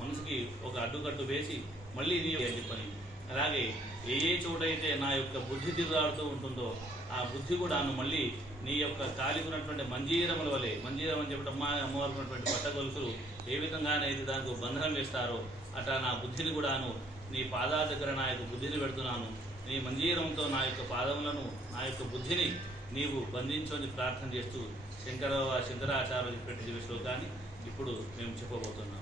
మనసుకి ఒక అడ్డుకట్టు వేసి మళ్ళీ నీ చెప్పని. అలాగే ఏ చోటైతే నా యొక్క బుద్ధి తిరుగాడుతూ ఉంటుందో ఆ బుద్ధి కూడాను మళ్ళీ నీ యొక్క కాలికున్నటువంటి మంజీరముల వలె, మంజీరం అని చెప్పడం అమ్మవారికి ఉన్నటువంటి పట్ట గొలుసులు ఏ విధంగానైతే దానికి బంధనం వేస్తారో అట్లా నా బుద్ధిని కూడాను నీ పాదాల దగ్గర నా యొక్క బుద్ధిని పెడుతున్నాను. నీ మంజీరంతో నా యొక్క పాదములను నా యొక్క బుద్ధిని నీవు బంధించని ప్రార్థన చేస్తూ శంకరాచార్యులు పెట్టి దివ్య శ్లోకాన్ని ఇప్పుడు మేము చెప్పబోతున్నాం.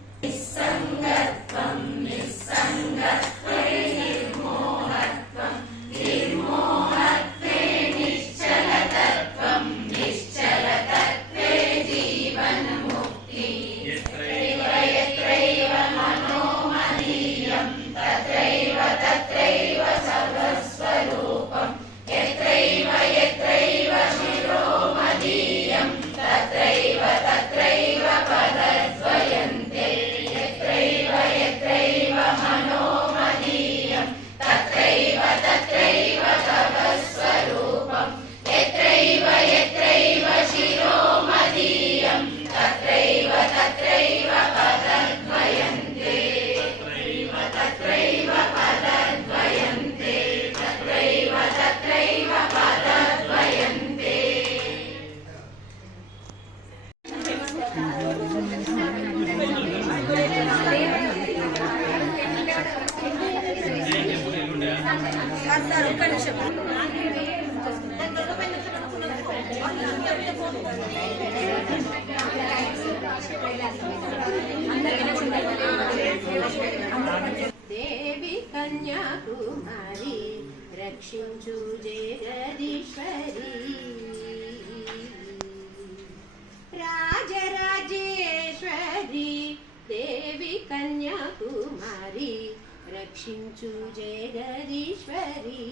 देवी कन्याकुमारी रक्षिंचु जगदीश्वरी राजराजेश्वरी देवी कन्याकुमारी रक्षिंचु जगदीश्वरी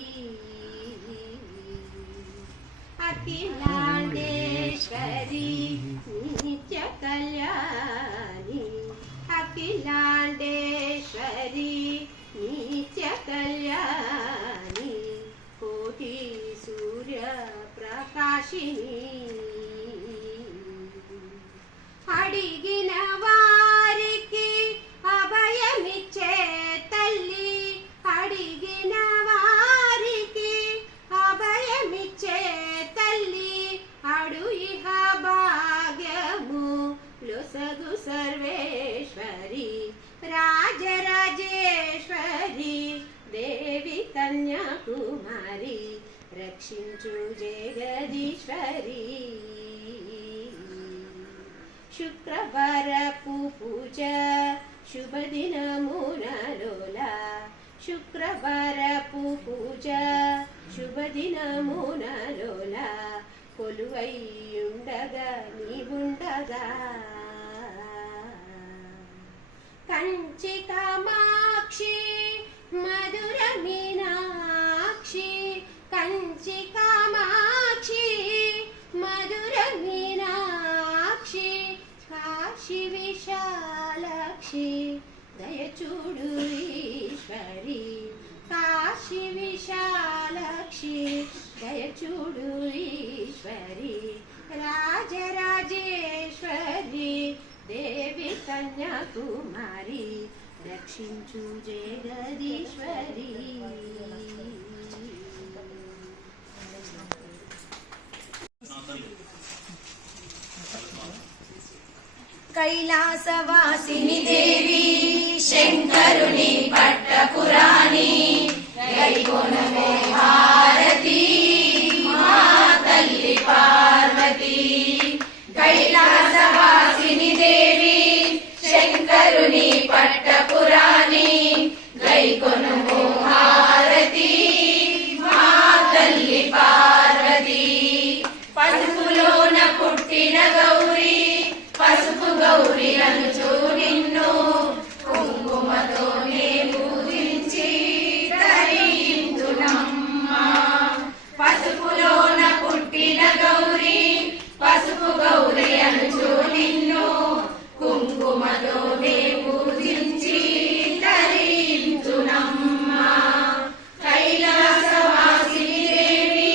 अखिलांडेश्वरी नित्य कल्याणी अखिला రక్షించు జగదీశ్వరి. శుక్రవారపు పూజ శుభదినమునలోల, శుక్రవారపు పూజ శుభదినమునలోల, కొలువై ఉండగా నీవుండగా. కంచి కామాక్షి మధుర మీనాక్షి, కంచి కామాక్షి మధుర మీనాక్షి, కాశీ విశాలక్షి దయచూడు ఈశ్వరి. కాశీ విశాలక్షి దయచూడు ఈశ్వరి. రాజరాజేశ్వరి దేవి కన్యాకుమారి, రక్షించు జగదీశ్వరి. కైలాసవాసిని దేవి శంకరుని పట్టపురాణి, గైకొనమే హారతి మా తల్లి పార్వతి. కైలాసవాసిని దేవి శంకరుని పట్టపురాణి, గైకొనము హారతి మా తల్లి పార్వతి. పసుపులోన పుట్టిన గౌరీ, పసుపు గౌరీ అనుచు నిన్ను, కుంకుమతోనే పూజించి ధరించునమ్మా. పసుపులోన పుట్టిన గౌరీ, పసుపు గౌరీ అనుచు నిన్ను, కుంకుమతోనే పూజించి ధరించునమ్మా. కైలాసవాసిని దేవి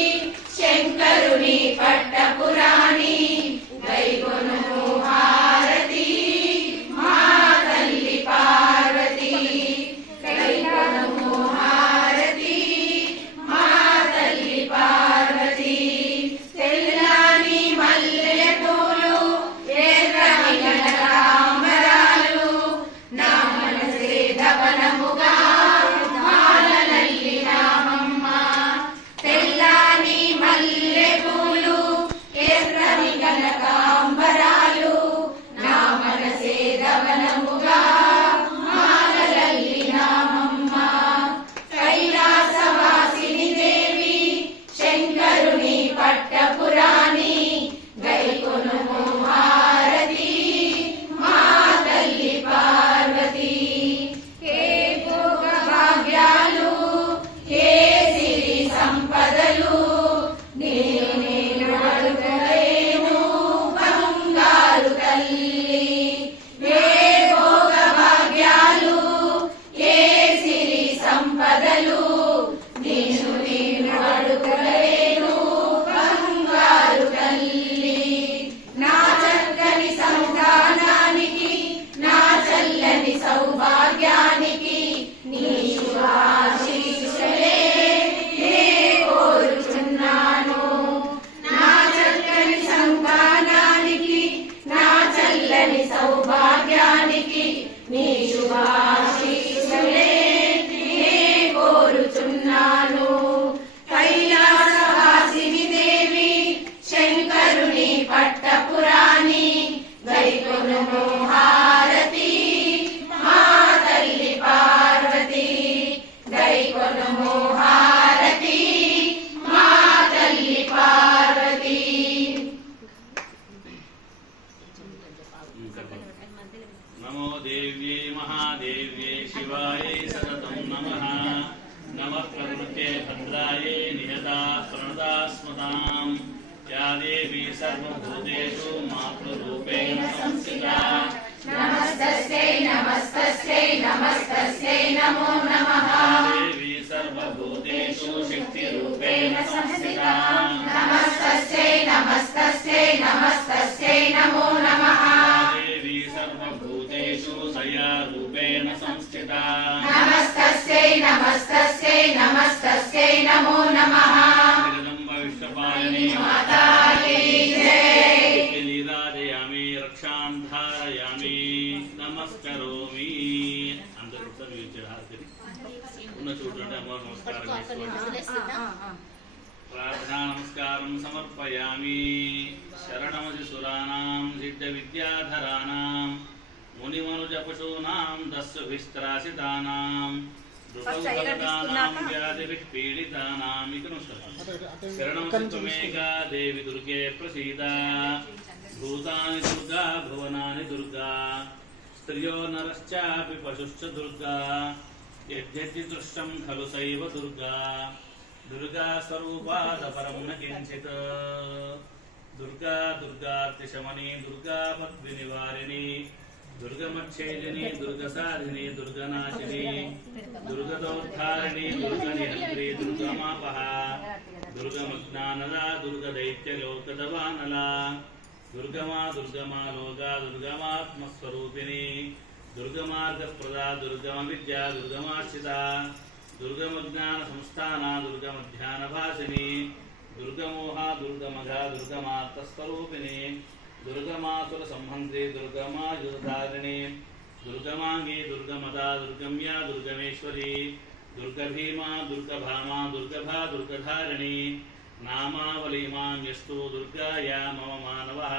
శంకరుని పట్టపురాణి, గైకొనుము హారతి మా తల్లి పార్వతి. గైకొనుము హారతి మా తల్లి పార్వతి. తెల్లని మల్లె పూలు ఎర్రని కనకాంబరాలు, నా మనసే ధవనముగా మాలనల్లినామమ్మ. తెల్లని మల్లె పూలు ఎర్రని కనకాంబరాలు, నా మనసే ధవనముగా మాలనల్లినామమ్మ. కైలాసవాసిని దేవి శంకరుని పట్టపురాణి, గైకొనుము హారతి మా తల్లి పార్వతి. ఏ భోగ భాగ్యాలు, ఏ సిరి సంపదలు, నేను అడుగలేను బంగారు తల్లి. ఏ భోగ భాగ్యాలు, ఏ సిరి సంపదలు, నేను అడుగలేను బంగారు తల్లి. నా చక్కని సంతానానికి, నా చల్లని సౌభాగ్యానికి, నీ శుభాశీస్సులే నే కోరుచున్నాను. నా చక్కని సంతానానికి, నా చల్లని సౌభాగ్యానికి, నీ శుభాశీస్సులే నే కోరుచున్నాను. కైలాసవాసిని దేవి శంకరుని పట్టపురాణి, గైకొనుము హారతి మా తల్లి పార్వతి. గైకొనుము హారతి మా తల్లి పార్వతి. నమో దేవ్యే మహాదేవ్యే శివాయై సతతం నమః. నమః ప్రకృతే భద్రాయే నియతా ప్రణదాస్మతాం. యా దేవీ సర్వభూతేషు మాతృరూపేణ సంస్థితా. నమస్తస్యై నమస్తస్యై నమస్తస్యై నమో నమః. దేవీ సర్వభూతేషు శక్తిరూపేణ సంస్థితా. నమస్తస్యై నమస్తస్యై నమస్తస్యై నమో నమః. దేవీ సర్వభూతేషు దయారూపేణ సంస్థితా. నమస్తస్యై నమస్తస్యై నమస్తస్యై నమో నమః. జగదంబ విశ్వపాలిని మాతాయే జై. లీలాదయామి రక్షాన్ ధారయామి నమస్కరోమి. అందరూ చదివించారు హారతిని. ఉన్న చోటు అంటే అమ్మ నమస్కారం చేసుకోండి. ప్రార్థనా నమస్కారం సమర్పయామి. శరణమజిసురాణాం సిద్ధవిద్యాధరాణాం మునిమనుజపశూనాం దస్సుభిస్త్రాసితానాం దుఃఖభగతానాం వ్యాధిభిః పీడితానాం. ఇక నమస్కారం. శరణమసిత్వమేకా దేవి దుర్గే ప్రసీద. భూతాని దుర్గా భువనాని దుర్గా స్త్రియో నరశ్చాపి పశుశ్చ దుర్గా యద్యతి దృష్టం ఖలు సైవ దుర్గా. దుర్గా స్వరూపాదపరం న కించిత్. దుర్గా దుర్గార్తిశమని దుర్గా పద్వి నివారిణి దుర్గమచ్ఛేదిని దుర్గసాధిని దుర్గనాశిని దుర్గదోద్ధారిణి దుర్గనిహంత్రి దుర్గమాపహ దుర్గమజ్ఞానలా దుర్గదైత్యలోకదవానలా దుర్గమా దుర్గమా లోగా దుర్గమాత్మస్వరూపిణి దుర్గమార్గప్రదా దుర్గమ విద్యా దుర్గమార్చిత దుర్గమజ్ఞాన సంస్థాన దుర్గమధ్యానభాసిని దుర్గమోహ దుర్గమఘ దుర్గమాత్మస్వరూపిణి దుర్గమాసుర సంహంత్రి దుర్గమాయుధారిణి దుర్గమాంగి దుర్గమదా దుర్గమ్యా దుర్గమేశ్వరి దుర్గభీమా దుర్గభామా దుర్గభా దుర్గధారిణి నామావళీమాం యస్తు దుర్గాయా మమ మానవః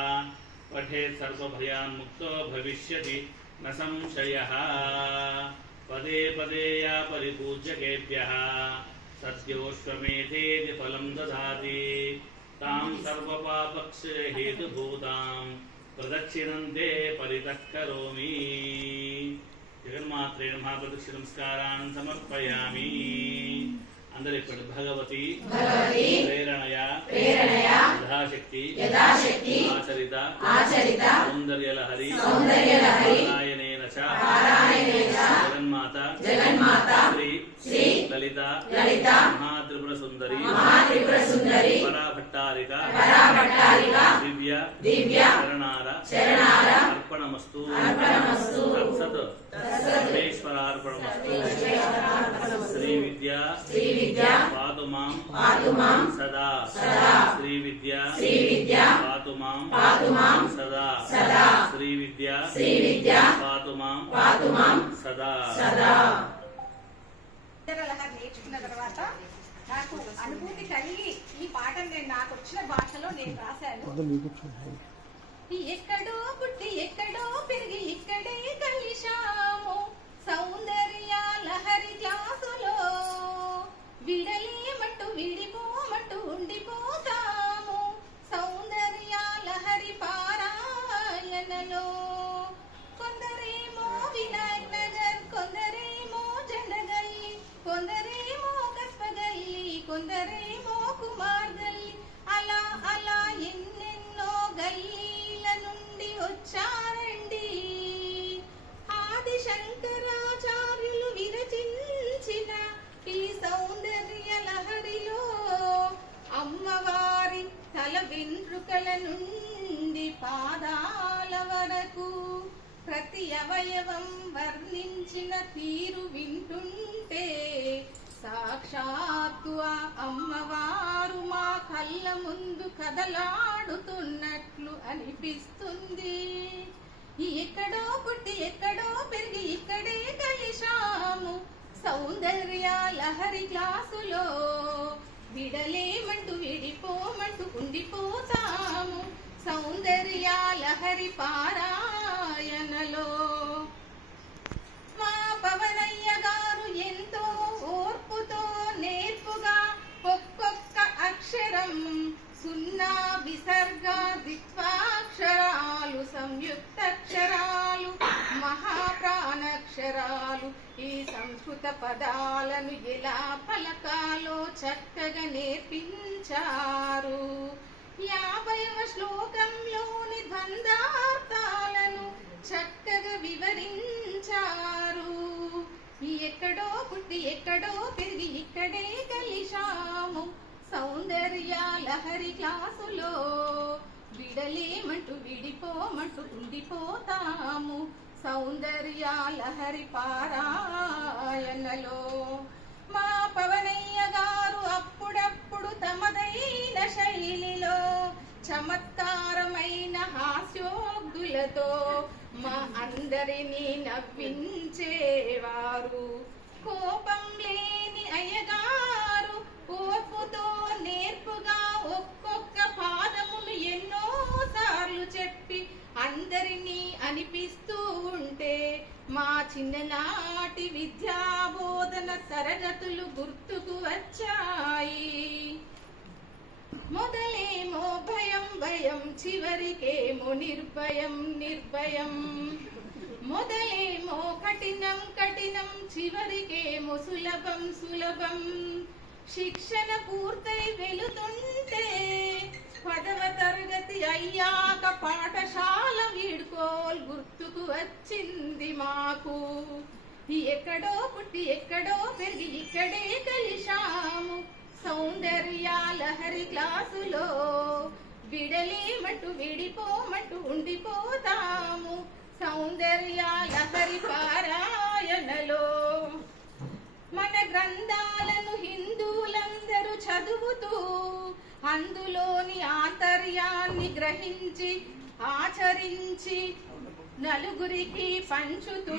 పఠేత్ సర్వభయాన్ముక్తో భవిష్యతి న సంశయః. పదే పదే యా పరిపూజ్యకేభ్యః సత్యోశ్వమేధేతి ఫలం దదాతి తాం సర్వపాపక్షయహేతుభూతాం ప్రదక్షిణంతే పరితః కరోమి. జగన్మాత్రే నమః ప్రదక్షిణ నమస్కారాన్ సమర్పయామి. అందరూ ఇప్పుడు భగవతి ప్రేరణయా యథాశక్తి ఆచరిత సౌందర్యలహరి పారాయణేన చ జగన్మాత శ్రీ లలిత మహాత్రిపుర సుందరి పరాభట్టారిక దివ్య శరణార అర్పణమస్తు. తత్సత్ సర్వేశ్వరార్పణమస్తు. శ్రీ విద్యా పాతు మాం సదా. శ్రీ విద్యా పాతు మాం సదా. శ్రీ విద్యా పాతు మాం సదా. లహరి నేర్చుకున్న తర్వాత నాకు అనుభూతి కలిగి ఈ పాటను నేను నాకు వచ్చిన భాషలో నేను రాశాను. ఎక్కడో పుట్టి ఎక్కడో పెరిగి ఇక్కడే కలిశాము సౌందర్య లహరి క్లాసులో. విడలేమంటూ విడిపోమంటూ ఉండిపోతాము సౌందర్య లహరి పారాయణలో. కొందరేమో వినాయక్ నగర్, కొందరేమో జండగల్లి, కొందరేమో కస్పగల్లి, కొందరేమో కుమార్ గల్లి. అలా అలా ఎన్నెన్నో గల్లీల నుండి వచ్చారండి. ఆది శంకరాచార్యులు విరచించిన ఈ సౌందర్య లహరిలో అమ్మవారి తల వెంట్రుకల నుండి పాదాల వరకు ప్రతి అవయవం వర్ణించిన తీరు వింటుంటే సాక్షాత్తు ఆ అమ్మవారు మా కళ్ళ ముందు కదలాడుతున్నట్లు అనిపిస్తుంది. ఎక్కడో పుట్టి ఎక్కడో పెరిగి ఇక్కడే కలిశాము సౌందర్య లహరి క్లాసులో. విడలేమంటూ విడిపోమంటూ ఉండిపోతాము సౌందర్య లహరి పారాయణలో. మా పవనయ్య గారు ఎంతో ఓర్పుతో నేర్పుగా ఒక్కొక్క అక్షరం సున్నా విసర్గ ద్విత్వాక్షరాలు సంయుక్తాక్షరాలు మహాప్రాణాక్షరాలు ఈ సంస్కృత పదాలను ఎలా పలకాలో చక్కగా నేర్పించారు. 50వ శ్లోకంలోని ద్వంద్వార్థాలను చక్కగా వివరించారు. ఎక్కడో పుట్టి ఎక్కడో పెరిగి ఇక్కడే కలిశాము సౌందర్య లహరి క్లాసులో. విడలేమంటూ విడిపోమంటూ ఉండిపోతాము సౌందర్య లహరి పారాయణలో. మా పవనయ్య గారు అప్పుడప్పుడు తమదైన శైలిలో చమత్కారమైన హాస్యోక్తులతో మా అందరినీ నవ్వించేవారు. కోపం లేని అయ్యగారు ఓర్పుతో నేర్పుగా ఒక్కొక్క పాదమును ఎన్నో సార్లు చెప్పి అందరినీ అనిపిస్తూ ఉంటే మా చిన్ననాటి విద్యాబోధన తరగతులు గుర్తుకు వచ్చాయి. మొదలేమో భయం భయం, చివరికేమో నిర్భయం నిర్భయం. మొదలేమో కఠినం కఠినం, చివరికేమో సులభం సులభం. శిక్షణ పూర్తయి వెళుతుంటే 10వ తరగతి అయ్యాక పాఠశాల వీడ్కోల్ గుర్తుకు వచ్చింది మాకు. ఎక్కడో పుట్టి ఎక్కడో పెరిగి ఇక్కడే కలిశాము. సౌందర్య లహరి క్లాసులో విడలేమంటూ విడిపోమంటూ ఉండిపోతాము. సౌందర్య లహరి పారాయణలో మన గ్రంథాలను హిందువులందరూ చదువుతూ అందులోని ఆంతర్యాన్ని గ్రహించి ఆచరించి నలుగురికి పంచుతూ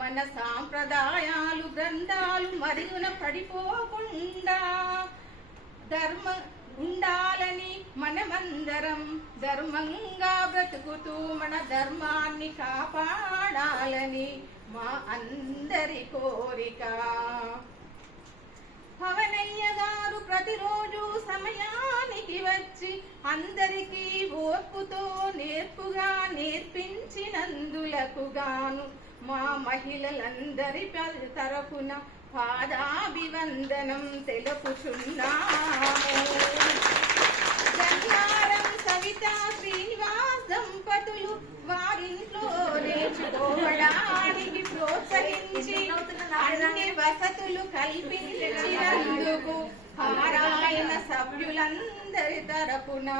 మన సాంప్రదాయాలు గ్రంథాలు మరుగున పడిపోకుండా ఉండాలని మనమందరం ధర్మంగా బ్రతుకుతూ మన ధర్మాన్ని కాపాడాలని మా అందరి కోరిక. పవనయ్య గారు ప్రతిరోజు సమయానికి వచ్చి అందరికీ ఓర్పుతో నేర్పుగా నేర్పించినందులకు గాను మా మహిళలందరి తరపున పాదాభివందనం తెలుపుచున్నాము. గంగారం సవిత శ్రీనివాస్ దంపతులు వారింట్లో నేర్చుకోవడానికి ప్రోత్సహించి అన్ని వసతులు కల్పించినందుకు పారాయణ సభ్యులందరి తరపున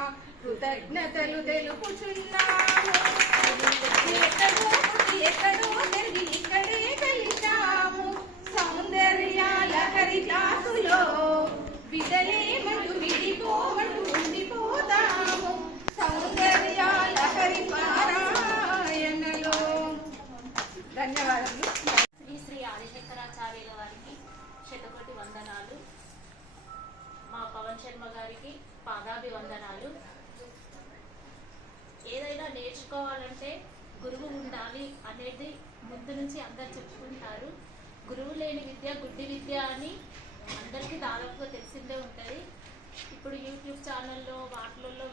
కృతజ్ఞతలు తెలుపుచున్నాము. ఎక్కడో తిరిగి ఇక్కడే కలిశాము. సౌందర్య లహరి క్లాసులో విడలేమంటూ విడిపోమంటూ ఉండిపోతాము. సౌందర్య లహరి పారాయణలో. ధన్యవాదాలు. శ్రీ శ్రీ ఆదిశంకరాచార్యుల వారికి శతకోటి వందనాలు. మా పవన్ శర్మ గారికి పాదాభివందనాలు. ఏదైనా నేర్చుకోవాలంటే గురువు ఉండాలి అనేది ముందు నుంచి అందరు చెప్పుకుంటారు. గురువు లేని విద్య గుడ్డి విద్య అని అందరికీ దాదాపుగా తెలిసిందే ఉంటుంది. ఇప్పుడు యూట్యూబ్ ఛానల్లో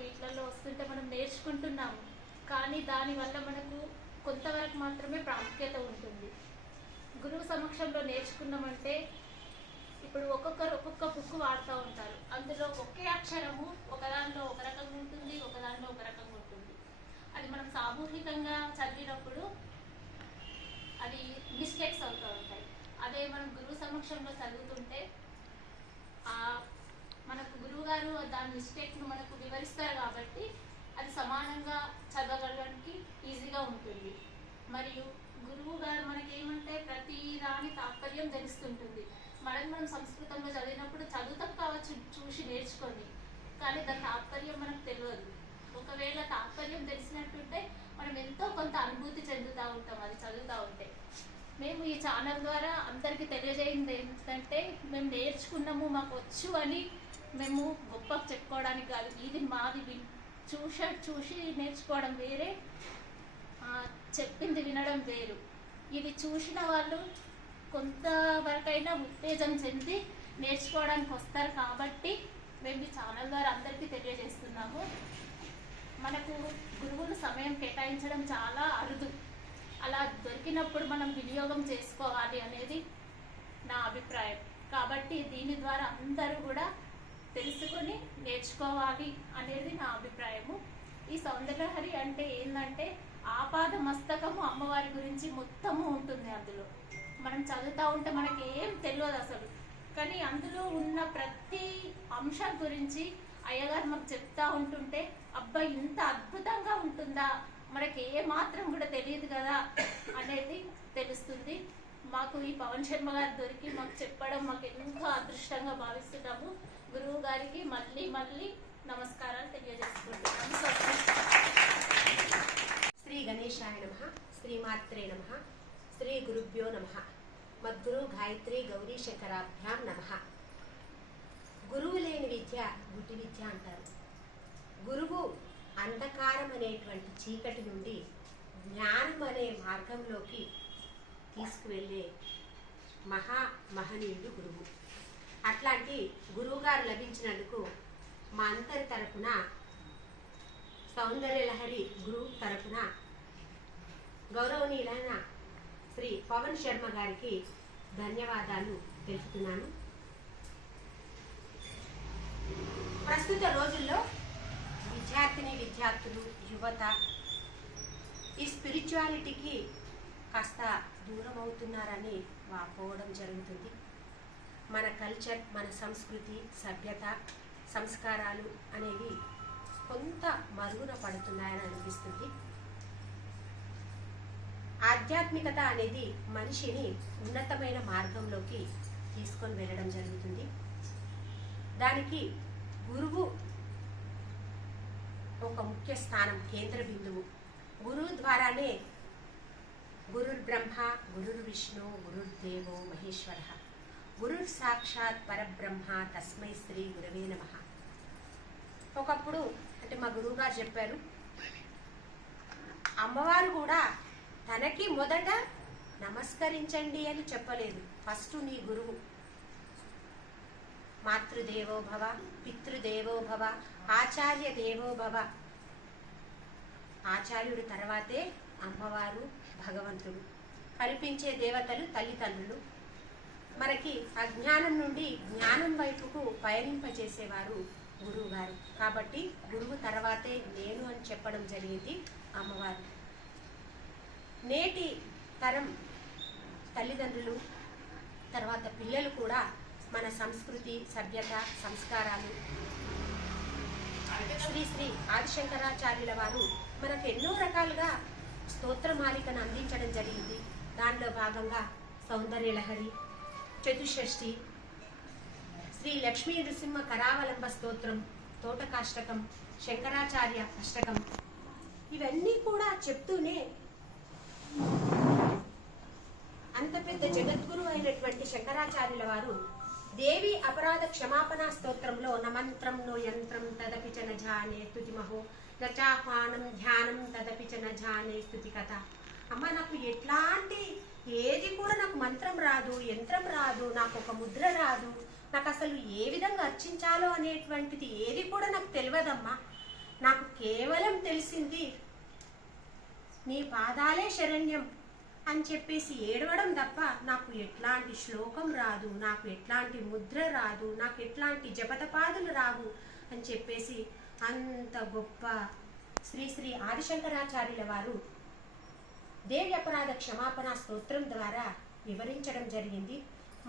వీటిలలో వస్తుంటే మనం నేర్చుకుంటున్నాము. కానీ దానివల్ల మనకు కొంతవరకు మాత్రమే ప్రాముఖ్యత ఉంటుంది. గురువు సమక్షంలో నేర్చుకున్నామంటే ఇప్పుడు ఒక్కొక్కరు ఒక్కొక్క బుక్ వాడుతూ ఉంటారు. అందులో ఒకే అక్షరము ఒకదానిలో ఒక రకంగా ఉంటుంది, ఒకదానిలో ఒక రకంగా ఉంటుంది. అది మనం సామూహికంగా చదివినప్పుడు అది మిస్టేక్స్ అవుతూ ఉంటాయి. అదే మనం గురువు సమక్షంలో చదువుతుంటే మనకు గురువు గారు దాని మిస్టేక్ను మనకు వివరిస్తారు కాబట్టి అది సమానంగా చదవగలడానికి ఈజీగా ఉంటుంది. మరియు గురువు గారు మనకి ఏమంటే ప్రతి దాని తాత్పర్యం తెలుస్తుంటుంది. మనం సంస్కృతంలో చదివినప్పుడు చదువుతాం కావచ్చు చూసి నేర్చుకొని, కానీ దాని తాత్పర్యం మనకు తెలియదు. ఒకవేళ తాత్పర్యం తెలిసినట్టుంటే మనం ఎంతో కొంత అనుభూతి చెందుతూ ఉంటాం అది చదువుతూ ఉంటే. మేము ఈ ఛానల్ ద్వారా అందరికీ తెలియజేయింది ఏంటంటే మేము నేర్చుకున్నాము, మాకు వచ్చు అని మేము గొప్ప చెప్పుకోవడానికి కాదు. ఇది మాది చూసి నేర్చుకోవడం వేరే, చెప్పింది వినడం వేరు. ఇది చూసిన వాళ్ళు కొంతవరకైనా ఉత్తేజం చెంది నేర్చుకోవడానికి వస్తారు కాబట్టి మేము ఈ ఛానల్ ద్వారా అందరికీ తెలియజేస్తున్నాము. మనకు గురువులు సమయం కేటాయించడం చాలా అరుదు. అలా దొరికినప్పుడు మనం వినియోగం చేసుకోవాలి అనేది నా అభిప్రాయం. కాబట్టి దీని ద్వారా అందరూ కూడా తెలుసుకొని నేర్చుకోవాలి అనేది నా అభిప్రాయము. ఈ సౌందర్యలహరి అంటే ఏంటంటే ఆపాద మస్తకము అమ్మవారి గురించి మొత్తము ఉంటుంది. అందులో మనం చదువుతూ ఉంటే మనకి ఏం తెలియదు అసలు, కానీ అందులో ఉన్న ప్రతి అంశం గురించి అయ్యగారు మాకు చెప్తా ఉంటుంటే అబ్బా ఇంత అద్భుతంగా ఉంటుందా, మనకి ఏ మాత్రం కూడా తెలియదు కదా అనేది తెలుస్తుంది. మాకు ఈ పవన్ శర్మ గారు దొరికి మాకు చెప్పడం మాకు ఎంతో అదృష్టంగా భావిస్తున్నాము. గురువు గారికి మళ్ళీ మళ్ళీ నమస్కారాలు తెలియజేసుకుంటున్నాము. శ్రీ గణేశాయ నమః, శ్రీమాత్రే నమః, శ్రీ గురుభ్యో నమః. మద్గురు గాయత్రి గౌరీ శంకరాభ్యాం నమః. గురువు లేని విద్య గుడ్డి విద్య అంటారు. గురువు అంధకారం అనేటువంటి చీకటి నుండి జ్ఞానం అనే మార్గంలోకి తీసుకువెళ్ళే మహనీయుడు గురువు. అట్లాంటి గురువు గారు లభించినందుకు మా అందరి తరపున, సౌందర్య లహరి గురువు తరపున గౌరవనీయులైన శ్రీ పవన్ శర్మ గారికి ధన్యవాదాలు తెలుపుతున్నాను. ప్రస్తుత రోజుల్లో విద్యార్థులు, యువత ఈ స్పిరిచువాలిటీకి కాస్త దూరం అవుతున్నారని వాపోవడం జరుగుతుంది. మన కల్చర్, మన సంస్కృతి, సభ్యత, సంస్కారాలు అనేవి కొంత మరుగున పడుతున్నాయని అనిపిస్తుంది. ఆధ్యాత్మికత అనేది మనిషిని ఉన్నతమైన మార్గంలోకి తీసుకొని వెళ్ళడం జరుగుతుంది. దానికి గురువు ఒక ముఖ్య స్థానం, కేంద్ర బిందువు. గురువు ద్వారానే గురుర్ బ్రహ్మ, గురుర్ విష్ణు, గురుర్ దేవో మహేశ్వర, గురుర్ సాక్షాత్ పరబ్రహ్మ, తస్మై శ్రీ గురవే నమః. ఒకప్పుడు అంటే మా గురువు గారు చెప్పారు, అమ్మవారు కూడా తనకి మొదట నమస్కరించండి అని చెప్పలేదు. ఫస్ట్ నీ గురువు. మాతృదేవో భవ, పితృదేవో భవ, ఆచార్య దేవో భవ. ఆచార్యుడు తర్వాతే అమ్మవారు, భగవంతుడు. కనిపించే దేవతలు తల్లిదండ్రులు. మనకి అజ్ఞానం నుండి జ్ఞానం వైపుకు పయనింపజేసేవారు గురువు గారు. కాబట్టి గురువు తర్వాతే నేను అని చెప్పడం జరిగింది అమ్మవారు. నేటి తరం తల్లిదండ్రులు, తర్వాత పిల్లలు కూడా మన సంస్కృతి, సభ్యత, సంస్కారాలు, శ్రీ శ్రీ ఆదిశంకరాచార్యుల వారు మనకు ఎన్నో రకాలుగా స్తోత్రమాలికను అందించడం జరిగింది. దానిలో భాగంగా సౌందర్య లహరి, చతుషష్ఠి, శ్రీ లక్ష్మీ నృసింహ కరావలంబ స్తోత్రం, తోటకాష్టకం, శంకరాచార్య అష్టకం, ఇవన్నీ కూడా చెప్తూనే అంత పెద్ద జగద్గురు అయినటువంటి శంకరాచార్యుల వారు దేవి అపరాధ క్షమాపణ స్తోత్రంలో నమంత్రం నో యంత్రం తదపి చ నజానే స్తుతిమహో నచాహ్వానం ధ్యానం తదపి చ నజానే స్తుతి కథ. అమ్మ, నాకు ఎట్లాంటి ఏది కూడా నాకు మంత్రం రాదు, యంత్రం రాదు, నాకు ఒక ముద్ర రాదు, నాకు అసలు ఏ విధంగా అర్చించాలో అనేటువంటిది ఏది కూడా నాకు తెలియదమ్మా. నాకు కేవలం తెలిసింది నీ పాదాలే శరణ్యం అని చెప్పేసి ఏడవడం తప్ప నాకు ఎట్లాంటి శ్లోకం రాదు, నాకు ఎట్లాంటి ముద్ర రాదు, నాకు ఎట్లాంటి జపతపాదులు రావు అని చెప్పేసి అంత గొప్ప శ్రీ శ్రీ ఆదిశంకరాచార్యుల వారు దేవి అపరాధ క్షమాపణ స్తోత్రం ద్వారా వివరించడం జరిగింది.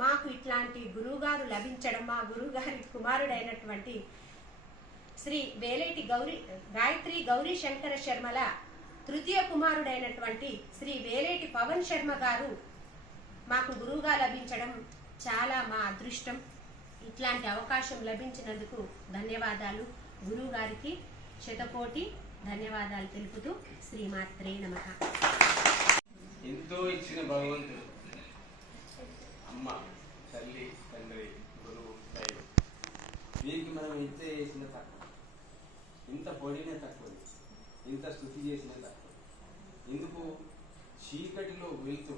మాకు ఇట్లాంటి గురువుగారు లభించడం, మా గురువుగారి కుమారుడైనటువంటి శ్రీ వేలేటి గాయత్రి గౌరీ శంకర శర్మల తృతీయ కుమారుడైనటువంటి శ్రీ వేలేటి పవన్ శర్మ గారు మాకు గురువుగా లభించడం చాలా మా అదృష్టం. ఇట్లాంటి అవకాశం లభించినందుకు ధన్యవాదాలు. గురువు గారికి శతకోటి ధన్యవాదాలు తెలుపుతూ శ్రీమాత్రే నమః. ఎంతో ఇచ్చిన భగవంతుడు, అమ్మ, తల్లి, తండ్రి, గురువు, దైవం, వీరికి మనం ఎంత చేసిన తక్కువ, ఇంత పొడినే తక్కువ, ఇంత స్థుతి చేసిన తక్కువ. ఎందుకు? చీకటిలో వెళ్తూ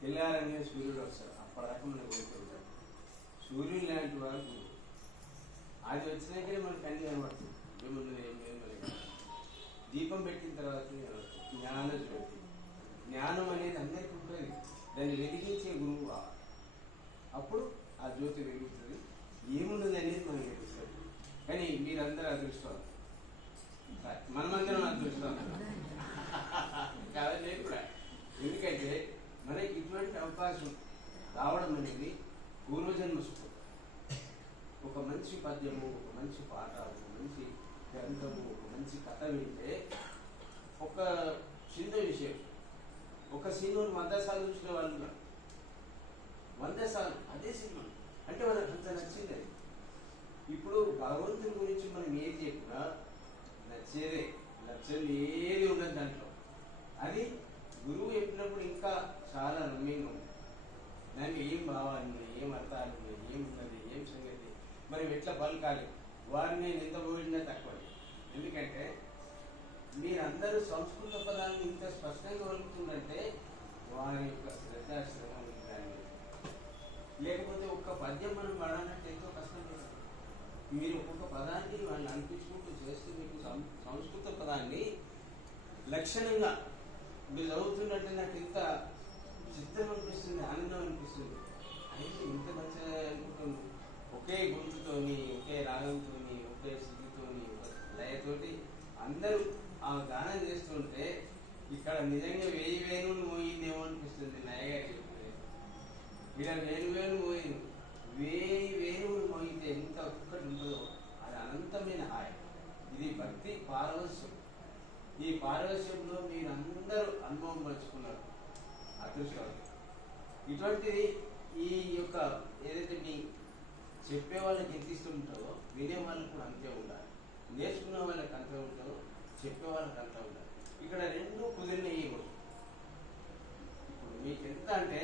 తెల్లారనే సూర్యుడు వస్తాడు, అప్పటిదాకా మనం వెళ్తుంటాడు. సూర్యుడు లాంటి వారు గురువు. అది వచ్చినాకనే మనకు అన్ని కనబడుతుంది. దీపం పెట్టిన తర్వాత జ్ఞాన జ్యోతి. జ్ఞానం అనేది అందరికీ ఉంటుంది, దాన్ని వెలిగించే గురువు కావాలి. అప్పుడు ఆ జ్యోతి వెలుగుతుంది, ఏమున్నది అనేది మనకు తెలుస్తుంది. కానీ మీరందరూ అదృష్టం, మనమందరం అదృష్టం కాదని నేను కూడా. ఎందుకంటే మనకి ఇటువంటి అవకాశం రావడం అనేది పూర్వజన్మ సుఖం. ఒక మంచి పద్యము, ఒక మంచి పాట, ఒక మంచి గ్రంథము, ఒక మంచి కథ వింటే ఒక చిన్న విషయం, ఒక సినిమాను 100 సార్లు చూసిన వాళ్ళు 100 సార్లు అదే సినిమా అంటే మనకు అంత నచ్చింది. అది ఇప్పుడు భగవంతుని గురించి మనం ఏది చెప్పినా నచ్చేదే, నచ్చని ఏది ఉన్నది దాంట్లో. అది గురువు చెప్పినప్పుడు ఇంకా చాలా రమ్యంగా ఉంది. దానికి ఏం భావాలు ఉన్నాయి, ఏం అర్థాలు ఉన్నాయి, ఏమున్నది, ఏం వారిని నేను ఎంత పోయినా తక్కువ. ఎందుకంటే మీరందరూ సంస్కృత పదాన్ని ఇంత స్పష్టంగా వలుకుతుందంటే వారి యొక్క శ్రద్ధాశ్రమం కానీ, లేకపోతే ఒక్క పద్యం మనం వాడాలంటే ఎంతో కష్టం లేదు. మీరు ఒక్కొక్క పదాన్ని వాళ్ళు అనిపించుకుంటూ చేస్తూ మీకు సంస్కృత పదాన్ని లక్షణంగా మీరు చదువుతున్నట్టే నాకు ఇంత చిత్తం అనిపిస్తుంది, ఆనందం అనిపిస్తుంది. అయితే ఇంత మంచిగా అనుకుంటుంది. ఒకే గొంతుతోని, ఒకే రాగంతోని, ఒకే స్థితితోని, లయతోటి అందరూ ఆ గానం చేస్తుంటే ఇక్కడ నిజంగా 1000 వేణువులు మోయిందేమో అనిపిస్తుంది. నయగారి ఇక్కడ 1000 వేణువులు మోయింది. 1000 వేణువులు మోయితే ఎంత ఒక్కటి ఉంటుందో అది అనంతమైన హాయి. ఇది భక్తి పారవశ్యం. ఈ పారవశ్యంలో మీరందరూ అనుభవం పంచుకున్నారు. అదృష్టం. ఇటువంటిది ఈ యొక్క ఏదైతే మీ చెప్పే వాళ్ళకి ఎంత ఇష్టం ఉంటుందో వినే వాళ్ళకి కూడా అంతే ఉండాలి. నేర్చుకునే వాళ్ళకి అంతే ఉంటుందో చెప్పే వాళ్ళకి అంతా ఉండాలి. ఇక్కడ రెండు కుదిరినాయి. ఈ రోజు ఇప్పుడు మీకు ఎంత అంటే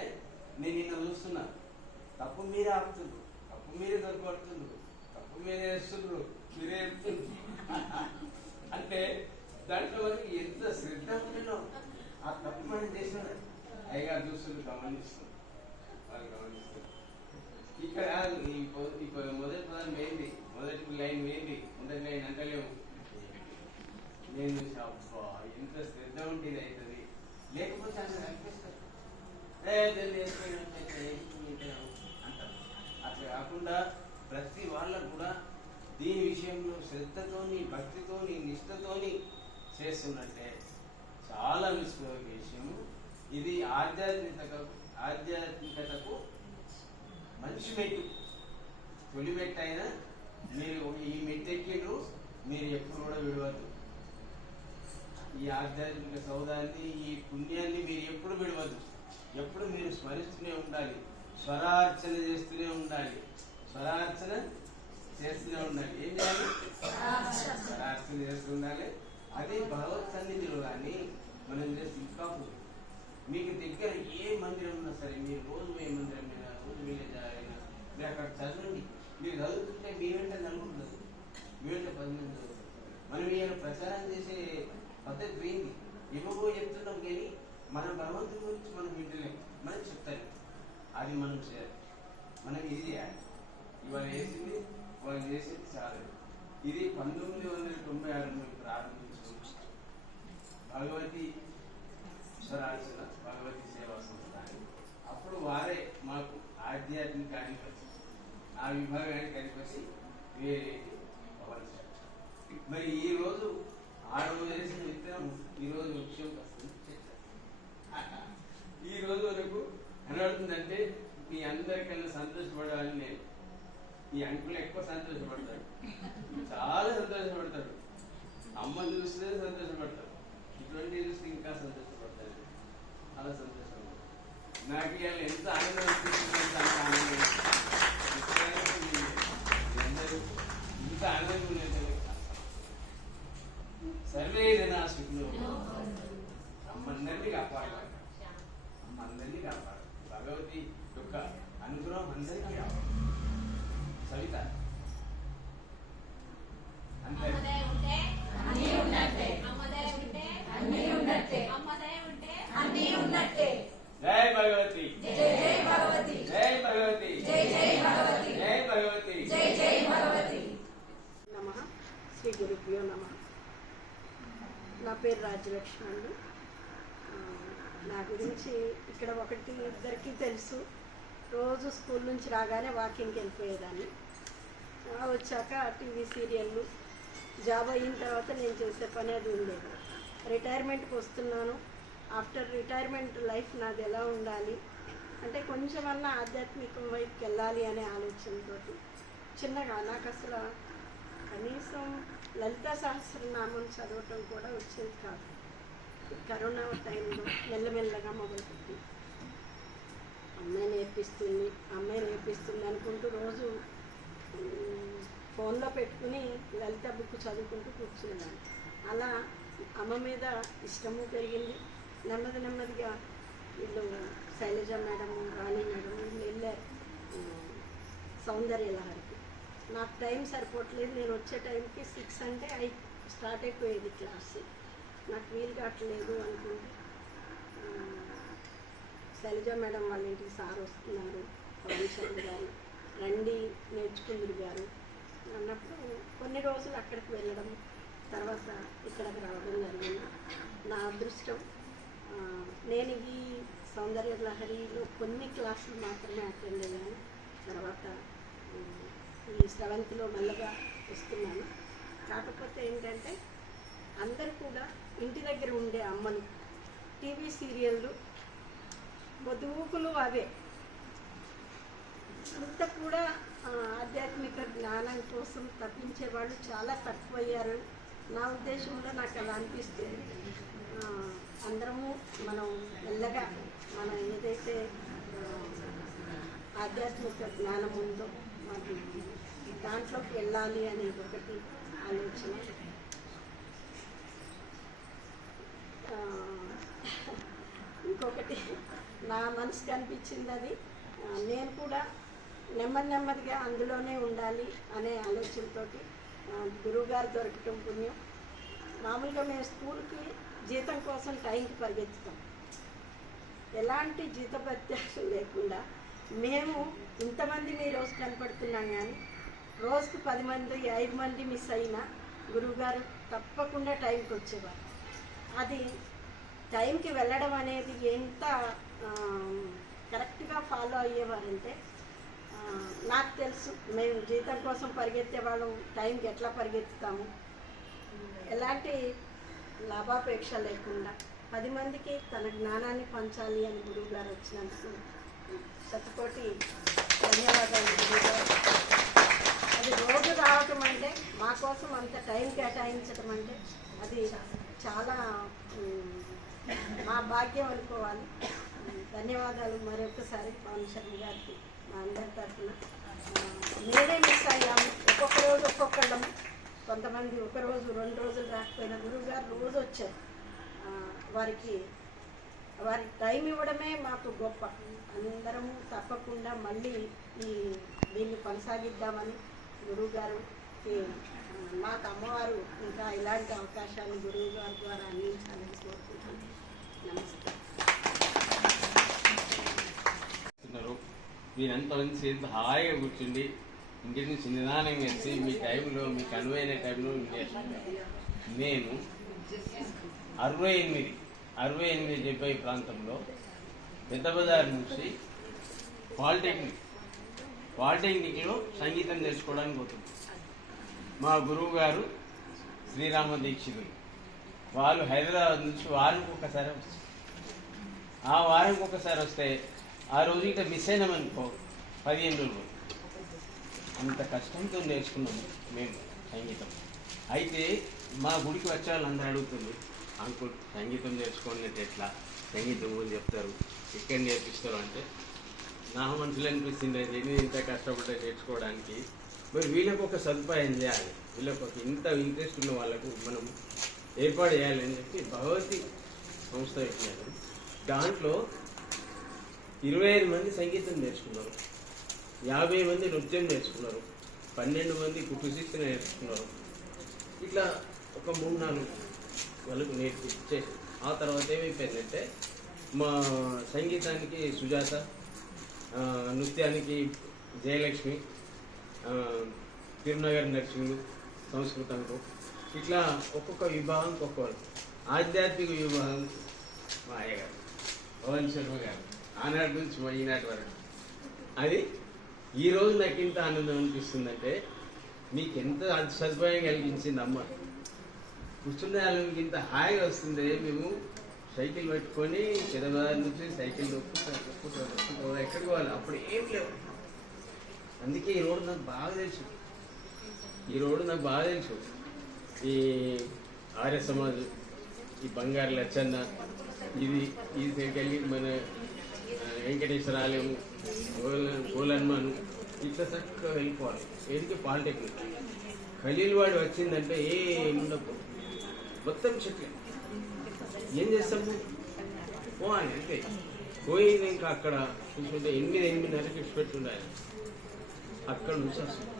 నేను నిన్న చూస్తున్నా, తప్పు మీరే ఆపుతుండ్రు, తప్పు మీరే దొరకబడుతుండ్రు, తప్పు మీరే వేస్తుండ్రు, మీరే చెప్తుండ్రు అంటే దాంట్లో వరకు ఎంత శ్రద్ధ ఉంటుందో ఆ తప్పు మనం చేసిన అయ్యగారు చూస్తుండ్రు, గమనిస్తుంది, వాళ్ళు గమనిస్తారు. ఇక్కడ మొదటి పదం వేయండి, మొదటి లైన్ వేయండి, మొదటి లైన్ అంటలేము. నేను అబ్బా ఎంత శ్రద్ధ ఉంటుంది అవుతుంది. లేకపోతే అసలు అనిపిస్తారు అంటారు. అట్లా కాకుండా ప్రతి వాళ్ళకు కూడా దీని విషయంలో శ్రద్ధతోని, భక్తితోని, నిష్ఠతోని చేస్తున్నట్టే చాలా విశ్వాస విషయం. ఇది ఆధ్యాత్మికతకు మంచి మెట్టు. తొలి మెట్టు అయినా మీరు ఈ మెట్టెక్కిలు మీరు ఎప్పుడు కూడా విడవద్దు. ఈ ఆధ్యాత్మిక సౌదాన్ని, ఈ పుణ్యాన్ని మీరు ఎప్పుడు విడవద్దు. ఎప్పుడు మీరు స్మరిస్తూనే ఉండాలి, స్వరార్చన చేస్తూనే ఉండాలి, స్వరార్చన చేస్తూనే ఉండాలి. ఏం చేయాలి? స్వరార్చన చేస్తూ ఉండాలి. అది భగవత్ సన్నిధిలో కానీ మనం చేసి ఇంకా మీకు దగ్గర ఏ మందిరం ఉన్నా సరే, మీరు రోజు ఏ మందిరం మీద, రోజు అయినా మీరు అక్కడ చదవండి. మీరు చదువుతుంటే మీ వెంట నలుగుంటుంది, మీ వెంట 10 మంది చదువుతుంది. మనం ఈయన ప్రచారం చేసే పద్ధతి పోయింది. ఏమో చెప్తున్నాం కానీ మన భగవంతుని గురించి మనం వింటలేము, మనం చెప్తారు. అది మనం చేయాలి. మనం ఇది చేయాలి. ఇవాళ వేసింది వాళ్ళు చేసేది చాలు. ఇది 1996 ప్రారంభించుకున్నాం భగవతి స్వరార్చన, భగవతి సేవా సంస్థ. అప్పుడు వారే మాకు ఆధ్యాత్మిక అధిపతి, ఆ విభాగానికి అధిపతి వేరే పవన్. మరి ఈ రోజు ఆ రోజు వేసిన విత్తనం ఈ రోజు వృక్షంకి వస్తుంది. ఈ రోజు వరకు కనబడుతుందంటే మీ అందరికన్నా సంతోషపడాలని నేను. ఈ అంకులు ఎక్కువ సంతోషపడతాడు, చాలా సంతోషపడతాడు. అమ్మ చూస్తే సంతోషపడతాడు, ఇటువంటి చూస్తే ఇంకా సంతోషపడతాడు. చాలా సంతోషం. నాకు ఇవాళ ఎంత ఆనందం అనిపిస్తుంది, అంత ఆనందం. అందరూ ఇంత ఆనందంగా ఉండేది. సర్వే జనా సుఖినో. అమ్మందరినీ కాపాడాలి, అమ్మందరినీ కాపాడాలి. భగవతి యొక్క అనుగ్రహం అందరికీ కావాలి. సవిత అంతే. జై భగవతి, జై భగవతి, జై భగవతి, జై భగవతి, జై భగవతి, జై భగవతి. నమః. శ్రీ గురుభ్యో నమః. నా పేరు రాజ్యలక్ష్మి అండి. నా గురించి ఇక్కడ ఒకటి ఇద్దరికి తెలుసు. రోజు స్కూల్ నుంచి రాగానే వాకింగ్కి వెళ్ళిపోయేదాన్ని. వచ్చాక టీవీ సీరియళ్ళు, జాబ్ అయిన తర్వాత నేను చేసే పని అది ఉండేది. రిటైర్మెంట్కి వస్తున్నాను. ఆఫ్టర్ రిటైర్మెంట్ లైఫ్ నాది ఎలా ఉండాలి అంటే కొంచెమన్నా ఆధ్యాత్మికం వైపుకి వెళ్ళాలి అనే ఆలోచనతో చిన్నగా, నాకు అసలు కనీసం లలితా సహస్రనామం చదవటం కూడా వచ్చేది కాదు. కరోనా టైంలో మెల్లమెల్లగా మొదలుపెట్టి అమ్మాయి నేర్పిస్తుంది అనుకుంటూ రోజు ఫోన్లో పెట్టుకుని లలిత బుక్ చదువుకుంటూ కూర్చున్నాను. అలా అమ్మ మీద ఇష్టము పెరిగింది. నెమ్మదిగా వీళ్ళు శైలజ మేడం, రాణి మేడం వీళ్ళు వెళ్ళారు సౌందర్య లహరికి. నాకు టైం సరిపోవట్లేదు, నేను వచ్చే టైంకి 6 అంటే స్టార్ట్ అయిపోయేది క్లాస్, నాకు వీలు కావట్లేదు అనుకుంటే శైలజ మేడం వాళ్ళ ఇంటికి సార్ వస్తున్నారు, పవన్ గారు రండి నేర్చుకుందరు గారు అన్నప్పుడు కొన్ని రోజులు అక్కడికి వెళ్ళడం, తర్వాత ఇక్కడికి రావడం జరిగింది. నా అదృష్టం, నేను ఈ సౌందర్య లహరిలో కొన్ని క్లాసులు మాత్రమే అటెండ్ అయ్యాను. తర్వాత ఈ 7th మెల్లగా వస్తున్నాను. కాకపోతే ఏంటంటే అందరూ కూడా ఇంటి దగ్గర ఉండే అమ్మలు టీవీ సీరియళ్ళు పొదుపులు అవే అంత కూడా ఆధ్యాత్మిక జ్ఞానం కోసం తప్పించే వాళ్ళు చాలా తక్కువయ్యారు. నా ఉద్దేశంలో నాకు అలా అనిపిస్తుంది. అందరము మనం మెల్లగా మనం ఏదైతే ఆధ్యాత్మిక జ్ఞానం ఉందో మాకు దాంట్లోకి వెళ్ళాలి అనేది ఒకటి ఆలోచన. ఇంకొకటి నా మనసుకు అనిపించింది, అది నేను కూడా నెమ్మదిగా అందులోనే ఉండాలి అనే ఆలోచనతోటి గురువుగారు దొరకటం పుణ్యం. మామూలుగా మేము స్కూల్కి జీతం కోసం టైంకి పరిగెత్తుతాం, ఎలాంటి జీతభత్యాలు లేకుండా. మేము ఇంతమంది మీ రోజు కనపడుతున్నాం, కానీ రోజుకు 10 మంది 5 మంది మిస్ అయినా గురువుగారు తప్పకుండా టైంకి వచ్చేవారు. అది టైంకి వెళ్ళడం అనేది ఎంత కరెక్ట్గా ఫాలో అయ్యేవారంటే, నాకు తెలుసు మేము జీతం కోసం పరిగెత్తే వాళ్ళం టైంకి ఎట్లా పరిగెత్తుతాము, ఎలాంటి లాభాపేక్ష లేకుండా 10 మందికి తన జ్ఞానాన్ని పంచాలి అని గురువు గారు వచ్చినందుకు శతకోటి ధన్యవాదాలు గురువుగారు. అది రోజు రావటం అంటే, మా కోసం అంత టైం కేటాయించడం అంటే అది చాలా మా భాగ్యం అనుకోవాలి. ధన్యవాదాలు మరొకసారి పవన్ శర్మ గారికి మా అందరి తరఫున. మేమే మిస్ అయ్యాము, ఒక్కొక్క రోజు ఒక్కొక్కళ్ళం, కొంతమంది 1 రోజు 2 రోజులు రాకపోయినా గురువుగారు రోజు వచ్చారు. వారికి టైం ఇవ్వడమే మాకు గొప్ప. అందరము తప్పకుండా మళ్ళీ దీన్ని కొనసాగిద్దామని గురువుగారికి, మాకు అమ్మవారు ఇంకా ఇలాంటి అవకాశాన్ని గురువుగారి ద్వారా అందించాలని కోరుకుంటున్నాను. నమస్తే. మీరంతా ఎంత హాయిగా కూర్చుండి ఇంటి నుంచి నిదానంగా వచ్చి మీ టైంలో మీకు అనువైన టైంలో నేను 68-70 ప్రాంతంలో పెద్ద బజార్ నుంచి పాలిటెక్నిక్లో సంగీతం నేర్చుకోవడానికి పోతుంది. మా గురువు గారు శ్రీరామ దీక్షితులు, వాళ్ళు హైదరాబాద్ నుంచి వారానికి ఒకసారి వస్తారు. ఆ వారానికి ఒకసారి వస్తే ఆ రోజు ఇట్లా మిస్ అయినామనుకో 15 రోజులు. అంత కష్టంతో నేర్చుకున్నాము మేము సంగీతం. అయితే మా గుడికి వచ్చే వాళ్ళు అందరూ అడుగుతుంది, అంకుల్ సంగీతం నేర్చుకోవాలంటే ఎట్లా, సంగీతం గురించి చెప్తారు, ఎక్కడ నేర్పిస్తారు అంటే నా మనసులో అనిపిస్తుంది, నేను ఇంత కష్టపడ్డా నేర్చుకోవడానికి. మరి వీళ్ళకు ఒక సదుపాయం చేయాలి, వీళ్ళకు ఒక ఇంత ఇంట్రెస్ట్ ఉన్న వాళ్ళకు మనం ఏర్పాటు చేయాలి అని చెప్పి భగవతి సంస్థ పెట్టినారు. దాంట్లో 25 మంది సంగీతం నేర్చుకున్నారు, 50 మంది నృత్యం నేర్చుకున్నారు, 12 మంది కుట్టు శిక్షణ నేర్చుకున్నారు. ఇట్లా ఒక 3-4 వాళ్ళకు నేర్పించేసి ఆ తర్వాత ఏమైపోయిందంటే మా సంగీతానికి సుజాత, నృత్యానికి జయలక్ష్మి, తిరునగర్ నర్సింగ్, సంస్కృతంకు ఇట్లా ఒక్కొక్క విభాగంకి ఒక్కొక్కరు. ఆధ్యాత్మిక విభాగం మా అయ్యగారు పవన్ శర్మ గారు, ఆనాటి నుంచి ఈనాటి వరకు. అది ఈరోజు నాకు ఇంత ఆనందం అనిపిస్తుందంటే మీకు ఎంత సదుపాయం కలిగించింది అమ్మ. కూర్చునే వాళ్ళకి ఇంత హాయిగా వస్తుంది. మేము సైకిల్ పెట్టుకొని పెద్దబజార్ నుంచి సైకిల్ దొక్కుతూ ఎక్కడికి పోవాలి, అప్పుడు ఏం లేవు. అందుకే ఈ రోడ్డు నాకు బాగా తెలుసు, ఈ ఆర్య సమాజ్, ఈ బంగారు లచ్చన్న, ఈ సైకిల్ మన వెంకటేశ్వర ఆలయం, గోలన్మాను, ఇట్లా చక్కగా వెళ్ళిపోవాలి. ఏదికి పాలిటెక్నిక్ ఖలీల్వాడి వచ్చిందంటే ఏముండదు, మొత్తం చెట్లే. ఏం చేస్తాము, పోవాలి అంతే. పోయి ఇంకా అక్కడ చూసుకుంటే 8-8:30కి పెట్టుండాలి. అక్కడ నుంచి వస్తుంది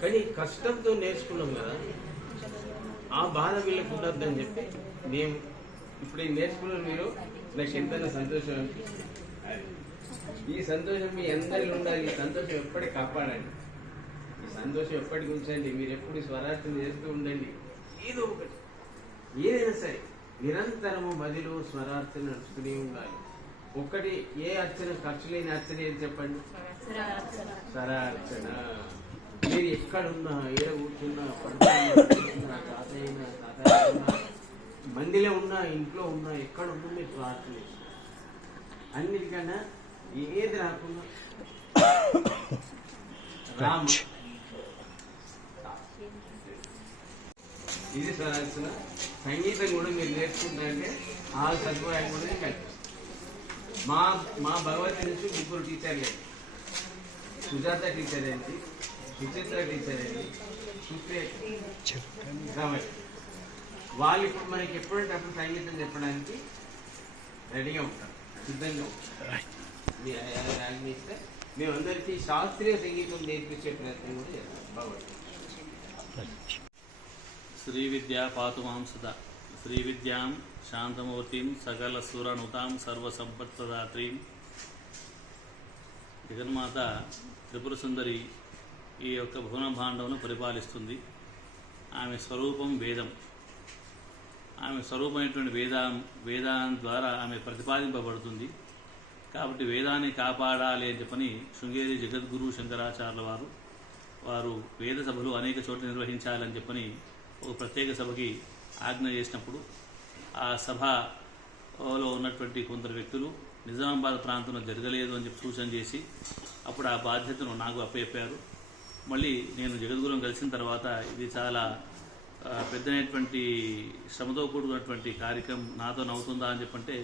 కానీ కష్టంతో నేర్చుకున్నాం కదా, ఆ బాధ వీళ్ళకి ఉండద్దని చెప్పి మేము ఇప్పుడు నేర్చుకున్నారు. మీరు నాకు ఎంతైనా సంతోషం అనిపిస్తుంది. ఈ సంతోషం మీ అందరిలో ఉండాలి. ఈ సంతోషం ఎప్పటికీ కాపాడండి. ఈ సంతోషం ఎప్పటికి ఉంచండి. మీరు ఎప్పుడు స్వరార్థం చేస్తూ ఉండండి. ఏదో ఒకటి, ఏదైనా సరే నిరంతరము మదిలో స్వరార్థం నడుస్తూనే ఉండాలి. ఒక్కటి ఏ అర్చన, ఖర్చు లేని అర్చన ఏది చెప్పండి? స్వరార్చన. మీరు ఎక్కడున్నా, ఏడ కూర్చున్నా, పడుతున్నా, తాతయ్య మందిలో ఉన్నా, ఇంట్లో ఉన్నా, ఎక్కడ ఉన్నా మీరు ప్రార్థన చేస్తారు. అన్నిటికన్నా ఏది రాకుండా రామ, ఇది స్వరార్చన. సంగీతం కూడా మీరు నేర్చుకుంటారంటే ఆ సదుపాయం కూడా కల్పిస్తారు. మా భగవతి నుంచి ముగ్గురు టీచర్లు, సుజాత టీచర్ ఏంటి, సుచిత్ర టీచర్ ఏంటి, రమేష్, వాళ్ళు ఇప్పుడు మనకి ఎప్పుడంటే అప్పుడు సంగీతం చెప్పడానికి రెడీగా ఉంటారు, సిద్ధంగా ఉంటారు. ఇస్తే మేమందరికీ శాస్త్రీయ సంగీతం నేర్పించే ప్రయత్నం కూడా చేస్తాం. భగవతి శ్రీ విద్యా పాతు మాం సదా, శ్రీ విద్యాం శాంతమూర్తిం సకల సురనుతాం సర్వసంపత్ప్రదాత్రీం. జగన్మాత త్రిపుర సుందరి ఈ యొక్క భువన భాండమును పరిపాలిస్తుంది. ఆమె స్వరూపం వేదం. ఆమె స్వరూపమైనటువంటి వేదాం ద్వారా ఆమె ప్రతిపాదింపబడుతుంది. కాబట్టి వేదాన్ని కాపాడాలి అని చెప్పని శృంగేరి జగద్గురు శంకరాచార్యుల వారు వేద సభలు అనేక చోట్ల నిర్వహించాలని చెప్పని ఒక ప్రత్యేక సభకి ఆజ్ఞ చేసినప్పుడు ఆ సభలో ఉన్నటువంటి కొందరు వ్యక్తులు నిజామాబాద్ ప్రాంతంలో జరగలేదు అని చెప్పి సూచన చేసి అప్పుడు ఆ బాధ్యతను నాకు అప్పచెప్పారు. మళ్ళీ నేను జగద్గురుని కలిసిన తర్వాత ఇది చాలా పెద్దనటువంటి శ్రమతో కూడుకున్నటువంటి కార్యక్రమం నాతో నవ్వుతుందా అని చెప్పంటే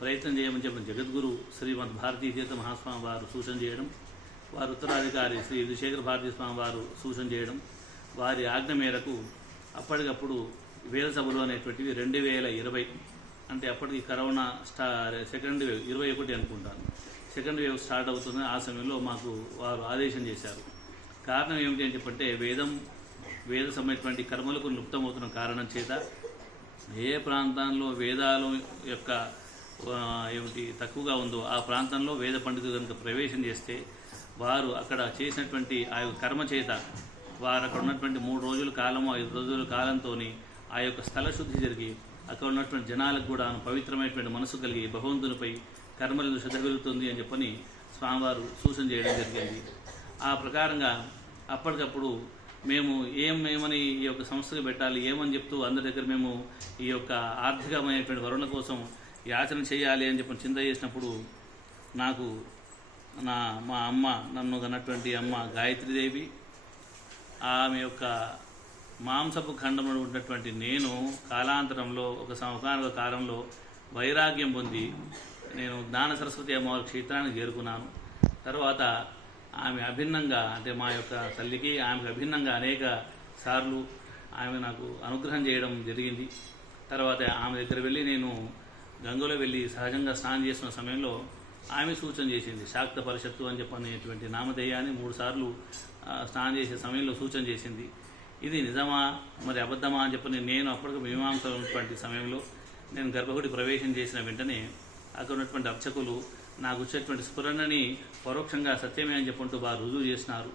ప్రయత్నం చేయమని చెప్పిన జగద్గురు శ్రీమద్ భారతీ తీర్థ మహాస్వామి వారు సూచన చేయడం, వారి ఉత్తరాధికారి శ్రీ విధుశేఖర భారతీ స్వామి వారు సూచన చేయడం, వారి ఆజ్ఞ మేరకు అప్పటికప్పుడు వేద సభలు అనేటువంటివి 2020 అంటే అప్పటికి కరోనా సెకండ్ వేవ్ 21 అనుకుంటాను, సెకండ్ వేవ్ స్టార్ట్ అవుతుంది. ఆ సమయంలో మాకు వారు ఆదేశం చేశారు. కారణం ఏమిటి అని చెప్పంటే వేద సంబంధించినటువంటి కర్మలకు లుప్తమవుతున్న కారణం చేత ఏ ప్రాంతంలో వేదాల యొక్క ఏమిటి తక్కువగా ఉందో ఆ ప్రాంతంలో వేద పండితులు కనుక ప్రవేశం చేస్తే వారు అక్కడ చేసినటువంటి ఆ యొక్క కర్మ చేత వారు అక్కడ ఉన్నటువంటి 3 రోజుల కాలము 5 రోజుల కాలంతో ఆ యొక్క స్థల శుద్ధి జరిగి అక్కడ ఉన్నటువంటి జనాలకు కూడా పవిత్రమైనటువంటి మనసు కలిగి భగవంతునిపై కర్మలను శ్రద్ధ కలుగుతుంది అని చెప్పని స్వామివారు సూచన చేయడం జరిగింది. ఆ ప్రకారంగా అప్పటికప్పుడు మేము ఏమని ఈ యొక్క సంస్థకు పెట్టాలి ఏమని చెప్తూ అందరి దగ్గర మేము ఈ యొక్క ఆర్థికమైనటువంటి వరుణ కోసం యాచన చేయాలి అని చెప్పి చింత చేసినప్పుడు నాకు మా అమ్మ నన్ను కన్నటువంటి అమ్మ గాయత్రీదేవి, ఆమె యొక్క మాంసపు ఖండంలో ఉన్నటువంటి నేను కాలాంతరంలో ఒకనొక కాలంలో వైరాగ్యం పొంది నేను జ్ఞాన సరస్వతి అమ్మవారి క్షేత్రానికి చేరుకున్నాను. తర్వాత ఆమె అభిన్నంగా అంటే మా యొక్క తల్లికి ఆమెకు అభిన్నంగా అనేక సార్లు ఆమె నాకు అనుగ్రహం చేయడం జరిగింది. తర్వాత ఆమె దగ్గర వెళ్ళి నేను గంగలో వెళ్ళి సహజంగా స్నానం చేస్తున్న సమయంలో ఆమె సూచన చేసింది. శాక్త పరిషత్తు అని చెప్పనేటువంటి నామధేయాన్ని 3 సార్లు స్నానం చేసే సమయంలో సూచన చేసింది. ఇది నిజమా మరి అబద్ధమా అని చెప్పని నేను అప్పటికి మీమాంసలో ఉన్నటువంటి సమయంలో నేను గర్భగుడి ప్రవేశం చేసిన వెంటనే అక్కడ ఉన్నటువంటి అర్చకులు నాకు వచ్చేటువంటి స్ఫురణని పరోక్షంగా సత్యమే అని చెప్పుకుంటూ వారు రుజువు చేసినారు.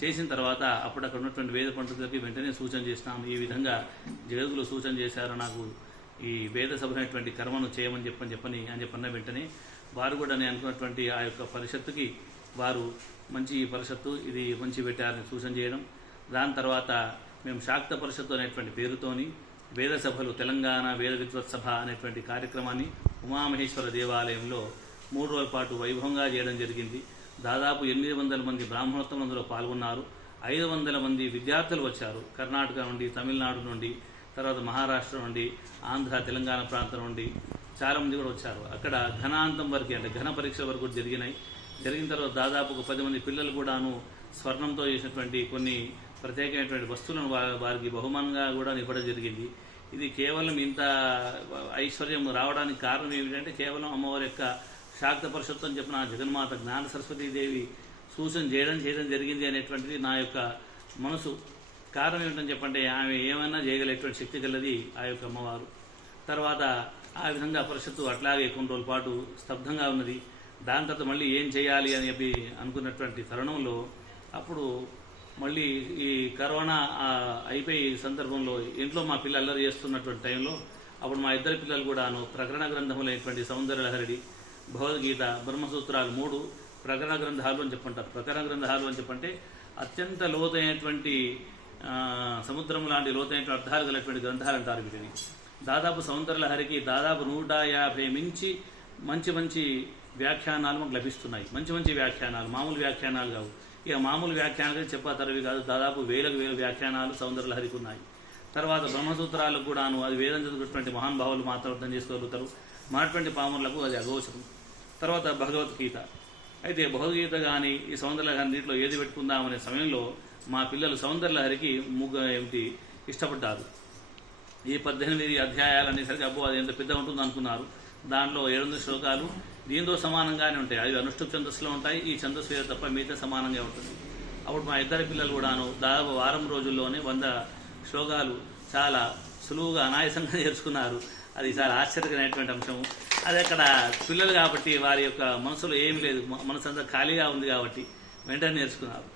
చేసిన తర్వాత అప్పుడు అక్కడ ఉన్నటువంటి వేద పండితులకి వెంటనే సూచన చేసినాము. ఈ విధంగా జగద్గురు సూచన చేశారు నాకు ఈ వేద సభమైనటువంటి కర్మను చేయమని చెప్పన్న వెంటనే వారు కూడా నేను అనుకున్నటువంటి ఆ యొక్క పరిషత్తుకి వారు మంచి పరిషత్తు ఇది మంచి పెట్టారని సూచన చేయడం. దాని తర్వాత మేము శాక్త పరిషత్తు అనేటువంటి పేరుతోని వేద సభలు తెలంగాణ వేద విద్వత్ సభ అనేటువంటి కార్యక్రమాన్ని ఉమామహేశ్వర దేవాలయంలో 3 రోజుల పాటు వైభవంగా చేయడం జరిగింది. దాదాపు 800 మంది బ్రాహ్మణోత్తములందులో పాల్గొన్నారు. 500 మంది విద్యార్థులు వచ్చారు. కర్ణాటక నుండి, తమిళనాడు నుండి, తర్వాత మహారాష్ట్ర నుండి, ఆంధ్ర తెలంగాణ ప్రాంతం నుండి చాలామంది కూడా వచ్చారు. అక్కడ ఘనాంతం వరకు అంటే ఘన పరీక్ష వరకు కూడా జరిగినాయి. జరిగిన తర్వాత దాదాపు ఒక 10 మంది పిల్లలు కూడాను స్వర్ణంతో చేసినటువంటి కొన్ని ప్రత్యేకమైనటువంటి వస్తువులను వారికి బహుమానంగా కూడా ఇవ్వడం జరిగింది. ఇది కేవలం ఇంత ఐశ్వర్యం రావడానికి కారణం ఏమిటంటే కేవలం అమ్మవారి యొక్క శాక్త పరిషత్తు అని చెప్పిన జగన్మాత జ్ఞాన సరస్వతీదేవి సూచన చేయడం జరిగింది అనేటువంటిది నా యొక్క మనసు. కారణం ఏమిటని చెప్పంటే ఆమె ఏమైనా చేయగలిగేటువంటి శక్తి గలది ఆ యొక్క అమ్మవారు. తర్వాత ఆ విధంగా పరిషత్తు అట్లాగే కొన్ని రోజుల పాటు స్తబ్దంగా ఉన్నది. దాని తర్వాత మళ్ళీ ఏం చేయాలి అని చెప్పి అనుకున్నటువంటి తరుణంలో అప్పుడు మళ్ళీ ఈ కరోనా అయిపోయి సందర్భంలో ఇంట్లో మా పిల్లలు అల్లరి చేస్తున్నటువంటి టైంలో అప్పుడు మా ఇద్దరు పిల్లలు కూడాను ప్రకరణ గ్రంథములైనటువంటి సౌందర్యలహరి, భగవద్గీత, బ్రహ్మసూత్రాలు 3 ప్రకరణ గ్రంథాలు అని చెప్పంటారు. ప్రకరణ గ్రంథాలు అని చెప్పంటే అత్యంత లోతైనటువంటి సముద్రం లాంటి లోతైనటువంటి అర్థాలు గలటువంటి గ్రంథాలు అంటారు వీటిని. దాదాపు సౌందర్యలహరికి దాదాపు 150 మించి మంచి మంచి వ్యాఖ్యానాలు మనకు లభిస్తున్నాయి. మంచి మంచి వ్యాఖ్యానాలు, మామూలు వ్యాఖ్యానాలు కావు. ఇక మామూలు వ్యాఖ్యానాలు చెప్పతరవి కాదు, దాదాపు వేలకు వ్యాఖ్యానాలు సౌందర్యలహరికి ఉన్నాయి. తర్వాత బ్రహ్మసూత్రాలకు కూడాను అది వేదం చదువుకున్నటువంటి మహానుభావులు మాత్రం అర్థం చేసుకోగలుగుతారు. మాటువంటి పాములకు అది అగోచరం. తర్వాత భగవద్గీత. అయితే భగవద్గీత కానీ ఈ సౌందర్యలహరి నీటిలో ఏది పెట్టుకుందామనే సమయంలో మా పిల్లలు సౌందర్యలహరికి ఇష్టపడ్డారు. ఈ 18 అధ్యాయాలు అనేసరికి అబ్బో అది ఎంత పెద్ద ఉంటుంది అనుకున్నారు. దాంట్లో 700 శ్లోకాలు దీంతో సమానంగానే ఉంటాయి. అవి అనుష్ఠుప్ ఛందస్సులో ఉంటాయి, ఈ ఛందస్సు వేరే తప్ప మిగతా సమానంగా ఉంటుంది. అప్పుడు మా ఇద్దరి పిల్లలు కూడాను దాదాపు వారం రోజుల్లోనే 100 శ్లోకాలు చాలా సులువుగా అనాయాసంగా నేర్చుకున్నారు. అది చాలా ఆశ్చర్యకరమైనటువంటి అంశం. అది అక్కడ పిల్లలు కాబట్టి వారి యొక్క మనసులో ఏమీ లేదు, మనసు అంతా ఖాళీగా ఉంది కాబట్టి వెంటనే నేర్చుకున్నారు.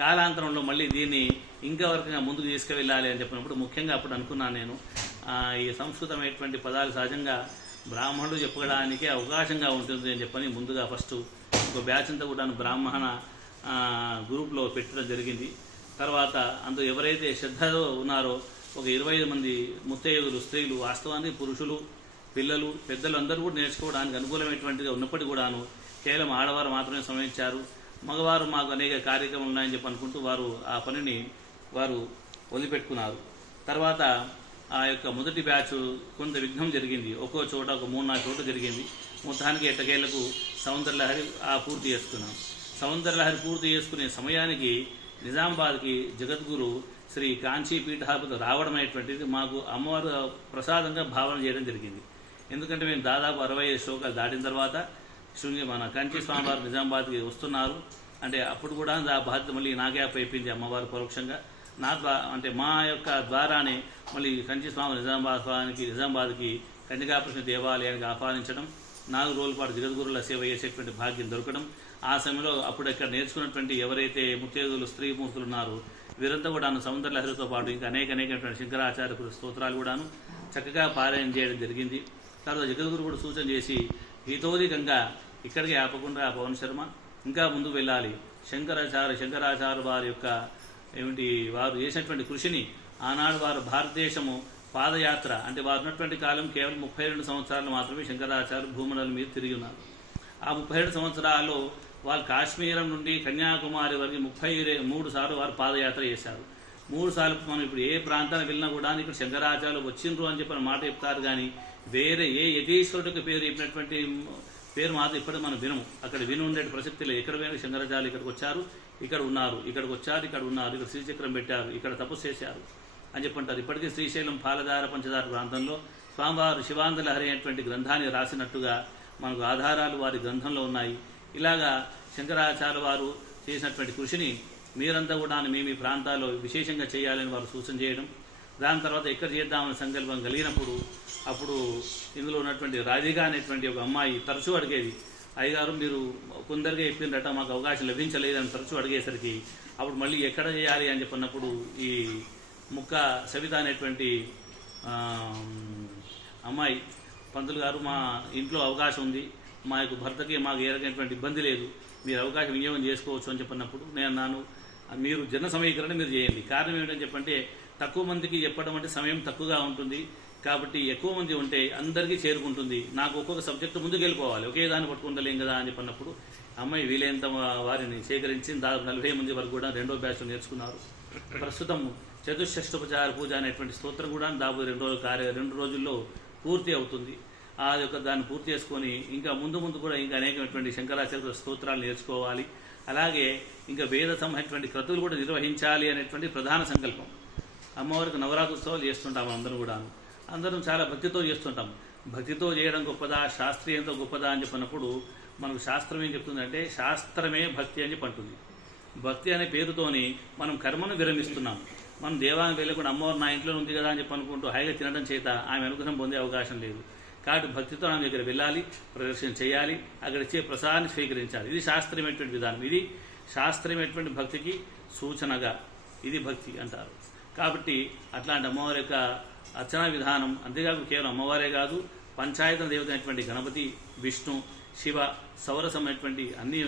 కాలాంతరంలో మళ్ళీ దీన్ని ఇంకా వరకు ముందుకు తీసుకువెళ్ళాలి అని చెప్పినప్పుడు ముఖ్యంగా అప్పుడు అనుకున్నాను నేను, ఈ సంస్కృతమైనటువంటి పదాలు సహజంగా బ్రాహ్మణులు చెప్పడానికే అవకాశంగా ఉంటుంది అని చెప్పని ముందుగా ఫస్ట్ ఒక బ్యాచ్ అంతా కూడా బ్రాహ్మణ గ్రూప్లో పెట్టడం జరిగింది. తర్వాత అందులో ఎవరైతే శ్రద్ధలో ఉన్నారో ఒక 25 మంది ముత్తైదులు, స్త్రీలు, వాస్తవానికి పురుషులు, పిల్లలు, పెద్దలు అందరూ కూడా నేర్చుకోవడానికి అనుకూలమైనటువంటిగా ఉన్నప్పటికీ కూడాను కేవలం ఆడవారు మాత్రమే సమయించారు. మగవారు మాకు అనేక కార్యక్రమాలు ఉన్నాయని చెప్పి అనుకుంటూ వారు ఆ పనిని వారు వదిలిపెట్టుకున్నారు. తర్వాత ఆ యొక్క మొదటి బ్యాచ్ కొంత విఘ్నం జరిగింది. ఒక్కో చోట ఒక 3-4 చోట్ల జరిగింది. మొత్తానికి ఎట్టకేళ్లకు సౌందర్యలహరి పూర్తి చేసుకున్నాం. సౌందర్యలహరి పూర్తి చేసుకునే సమయానికి నిజామాబాద్కి జగద్గురు శ్రీ కాంచీ పీఠాధిపతి రావడం అనేటువంటిది మాకు అమ్మవారు ప్రసాదంగా భావన చేయడం జరిగింది. ఎందుకంటే మేము దాదాపు 65 శ్లోకాలు దాటిన తర్వాత మన కంచి స్వామివారు నిజామాబాద్కి వస్తున్నారు అంటే అప్పుడు కూడా ఆ బాధ్యత మళ్ళీ నాకే అయిపోయింది. అమ్మవారు పరోక్షంగా అంటే మా యొక్క ద్వారానే మళ్ళీ కంచి స్వామి నిజామాబాద్కి కన్యకాప్రశ్న దేవాలయానికి ఆహ్వానించడం, 4 రోజుల పాటు జగద్గురుల సేవ చేసేటువంటి భాగ్యం దొరకడం. ఆ సమయంలో అప్పుడు ఇక్కడ నేర్చుకున్నటువంటి ఎవరైతే ముత్తైదులు, స్త్రీమూర్తులు ఉన్నారో వీరంతా కూడాను సౌందర్యలహరితో పాటు ఇంకా అనేకమైనటువంటి శంకరాచార్య స్తోత్రాలు కూడాను చక్కగా పారాయణ చేయడం జరిగింది. తర్వాత జగద్గురు కూడా సూచన చేసి హితోధికంగా ఇక్కడికి ఆపకుండా పవన్ శర్మ ఇంకా ముందుకు వెళ్ళాలి. శంకరాచార్య వారి యొక్క వారు చేసినటువంటి కృషిని ఆనాడు వారు భారతదేశము పాదయాత్ర అంటే వారు ఉన్నటువంటి కాలం కేవలం 32 సంవత్సరాలు మాత్రమే శంకరాచార్య భూమండలం మీద తిరిగి ఉన్నారు. ఆ 32 సంవత్సరాల్లో వాళ్ళు కాశ్మీరం నుండి కన్యాకుమారి వరకు 33 సార్లు వారు పాదయాత్ర చేశారు. 3 సార్లు మనం ఇప్పుడు ఏ ప్రాంతానికి వెళ్ళినా కూడా ఇక్కడ శంకరాచార్యులు వచ్చిండ్రు అని చెప్పిన మాట చెప్తారు. కానీ వేరే ఏ యతీశ్వరుడికి పేరు చెప్పినటువంటి పేరు మాత్రం ఇప్పటికి మనం వినము. అక్కడ విని ఉండే ప్రసక్తి లేదు. ఎక్కడ పోయినా శంకరాచార్యులు ఇక్కడికి వచ్చారు, ఇక్కడ ఉన్నారు, ఇక్కడికి వచ్చారు, ఇక్కడ ఉన్నారు, ఇక్కడ శ్రీచక్రం పెట్టారు, ఇక్కడ తపస్సు చేశారు అని చెప్పంటారు. ఇప్పటికీ శ్రీశైలం పాలధార పంచదార ప్రాంతంలో స్వామివారు శివాంతలహరి అనేటువంటి గ్రంథాన్ని రాసినట్టుగా మనకు ఆధారాలు వారి గ్రంథంలో ఉన్నాయి. ఇలాగా శంకరాచార్య వారు చేసినటువంటి కృషిని మీరంతా కూడా మీ ప్రాంతాల్లో విశేషంగా చేయాలని వారు సూచన చేయడం, దాని తర్వాత ఎక్కడ చేద్దామని సంకల్పం కలిగినప్పుడు అప్పుడు ఇందులో ఉన్నటువంటి రాధిక అనేటువంటి ఒక అమ్మాయి తరచూ అడిగేది, అయ్యగారు మీరు కొందరిగా చెప్పిందట మాకు అవకాశం లభించలేదని తరచూ అడిగేసరికి అప్పుడు మళ్ళీ ఎక్కడ చేయాలి అని చెప్పినప్పుడు ఈ ముక్క సవిత అనేటువంటి అమ్మాయి, పంతులు గారు మా ఇంట్లో అవకాశం ఉంది, మా యొక్క భర్తకి మాకు ఏ రకమైనటువంటి ఇబ్బంది లేదు, మీరు అవకాశం వినియోగం చేసుకోవచ్చు అని చెప్పినప్పుడు నేను అన్నాను మీరు జన సమీకరణ మీరు చేయండి. కారణం ఏమిటని చెప్పంటే తక్కువ మందికి చెప్పడం అంటే సమయం తక్కువగా ఉంటుంది కాబట్టి ఎక్కువ మంది ఉంటే అందరికీ చేరుకుంటుంది. నాకు ఒక్కొక్క సబ్జెక్టు ముందుకు వెళ్ళిపోవాలి, ఒకే దాన్ని పట్టుకుంటలేం కదా అని చెప్పినప్పుడు అమ్మాయి వీలైనంత వారిని సేకరించి దాదాపు 40 మంది వరకు కూడా 2వ బ్యాచ్లో నేర్చుకున్నారు. ప్రస్తుతం చతుషష్ఠోపచార పూజ అనేటువంటి స్తోత్రం కూడా దాదాపు 2 రోజుల్లో పూర్తి అవుతుంది. ఆ యొక్క దాన్ని పూర్తి చేసుకొని ఇంకా ముందు కూడా ఇంకా అనేకమైనటువంటి శంకరాచార్య స్తోత్రాలు నేర్చుకోవాలి. అలాగే ఇంకా వేద సంబంధించినటువంటి క్రతువులు కూడా నిర్వహించాలి అనేటువంటి ప్రధాన సంకల్పం. అమ్మవారికి నవరాత్రి ఉత్సవాలు చేస్తుంటాం అందరం చాలా భక్తితో చేస్తుంటాం. భక్తితో చేయడం గొప్పదా, శాస్త్రీయంతో గొప్పదా అని చెప్పినప్పుడు మనకు శాస్త్రం ఏం చెప్తుందంటే శాస్త్రమే భక్తి అని చెప్పి అంటుంది. భక్తి అనే పేరుతోని మనం కర్మను విరమిస్తున్నాం. మనం దేవాలయం వెళ్ళకుండా అమ్మవారు నా ఇంట్లో ఉంది కదా అని చెప్పి అనుకుంటూ హాయిగా తినడం చేత ఆమె అనుగ్రహం పొందే అవకాశం లేదు. కాబట్టి భక్తితో ఆమె దగ్గర వెళ్ళాలి, ప్రదర్శన చేయాలి, అక్కడ ఇచ్చే ప్రసాదాన్ని స్వీకరించాలి. ఇది శాస్త్రీయమైనటువంటి విధానం. ఇది శాస్త్రీయమైనటువంటి భక్తికి సూచనగా ఇది భక్తి అంటారు. కాబట్టి అట్లాంటి అమ్మవారి యొక్క అర్చనా విధానం, అంతేకాకుండా కేవలం అమ్మవారే కాదు, పంచాయతన దేవత అయినటువంటి గణపతి, విష్ణు, శివ, సౌరసమైనటువంటి అన్ని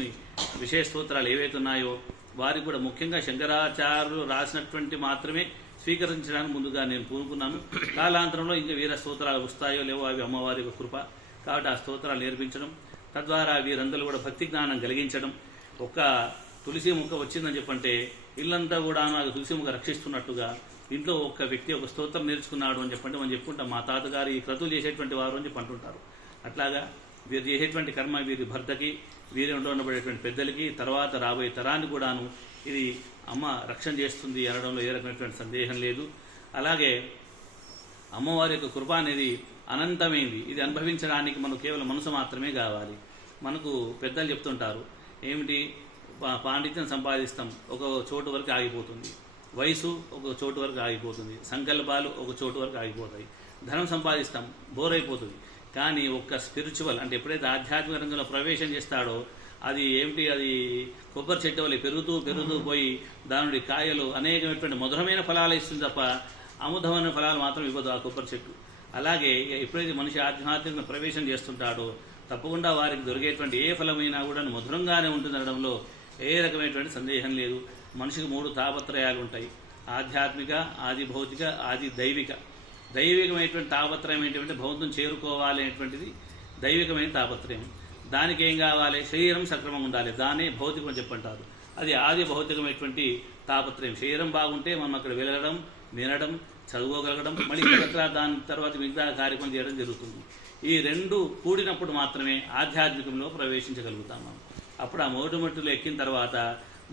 విశేష స్తోత్రాలు ఏవైతే ఉన్నాయో వారికి కూడా ముఖ్యంగా శంకరాచార్యులు రాసినటువంటి మాత్రమే స్వీకరించడానికి ముందుగా నేను పూనుకున్నాను. కాలాంతరంలో ఇంకా వీర స్తోత్రాలు వస్తాయో లేవో అవి అమ్మవారి యొక్క కృప. కాబట్టి ఆ స్తోత్రాలు నేర్పించడం, తద్వారా వీరందరూ కూడా భక్తి జ్ఞానం కలిగించడం. ఒక్క తులసి ముక్క వచ్చిందని చెప్పంటే ఇల్లంతా కూడా నాకు తులసి ముక్క రక్షిస్తున్నట్టుగా ఇంట్లో ఒక్క వ్యక్తి ఒక స్తోత్రం నేర్చుకున్నాడు అని చెప్పంటే మనం చెప్పుకుంటాం మా తాతగారు ఈ క్రతువులు చేసేటువంటి వారు అని చెప్పి అంటుంటారు. అట్లాగా వీరు చేసేటువంటి కర్మ వీరి భర్తకి, వీరి ఉండబడేటువంటి పెద్దలకి, తర్వాత రాబోయే తరాన్ని కూడాను ఇది అమ్మ రక్షణ చేస్తుంది అనడంలో ఏ రకమైనటువంటి సందేహం లేదు. అలాగే అమ్మవారి యొక్క కృప అనేది అనంతమైంది. ఇది అనుభవించడానికి మనకు కేవలం మనసు మాత్రమే కావాలి. మనకు పెద్దలు చెప్తుంటారు ఏమిటి, పాండిత్యం సంపాదిస్తాం ఒక చోటు వరకు ఆగిపోతుంది, వయసు ఒక చోటు వరకు ఆగిపోతుంది, సంకల్పాలు ఒక చోటు వరకు ఆగిపోతాయి, ధనం సంపాదిస్తాం బోర్ అయిపోతుంది. కానీ ఒక్క స్పిరిచువల్ అంటే ఎప్పుడైతే ఆధ్యాత్మిక రంగంలో ప్రవేశం చేస్తాడో అది ఏమిటి, అది కొబ్బరి చెట్టు వల్ల పెరుగుతూ పోయి దాని నుండి కాయలు అనేకమైనటువంటి మధురమైన ఫలాలు ఇస్తుంది తప్ప అముధమైన ఫలాలు మాత్రం ఇవ్వదు ఆ కొబ్బరి చెట్టు. అలాగే ఎప్పుడైతే మనిషి ఆధ్యాత్మిక ప్రవేశం చేస్తుంటాడో తప్పకుండా వారికి దొరికేటువంటి ఏ ఫలమైనా కూడా మధురంగానే ఉంటుంది అనడంలో ఏ రకమైనటువంటి సందేహం లేదు. మనిషికి 3 తాపత్రయాలు ఉంటాయి: ఆధ్యాత్మిక, ఆది భౌతిక, ఆది దైవిక. దైవికమైనటువంటి తాపత్రయం ఏంటంటే భౌతం చేరుకోవాలి అనేటువంటిది దైవికమైన తాపత్రయం. దానికి ఏం కావాలి, శరీరం సక్రమంగా ఉండాలి, దాన్ని భౌతికం అని చెప్పంటారు. అది ఆది భౌతికమైనటువంటి తాపత్రయం. శరీరం బాగుంటే మనం అక్కడ వెళ్ళడం, వినడం, చదువుకోగలగడం, మళ్ళీ ఇతరత్రా దాని తర్వాత మిగతా కార్యక్రమం చేయడం జరుగుతుంది. ఈ 2 కూడినప్పుడు మాత్రమే ఆధ్యాత్మికంలో ప్రవేశించగలుగుతాం మనం. అప్పుడు ఆ మొదటి మెట్టులు ఎక్కిన తర్వాత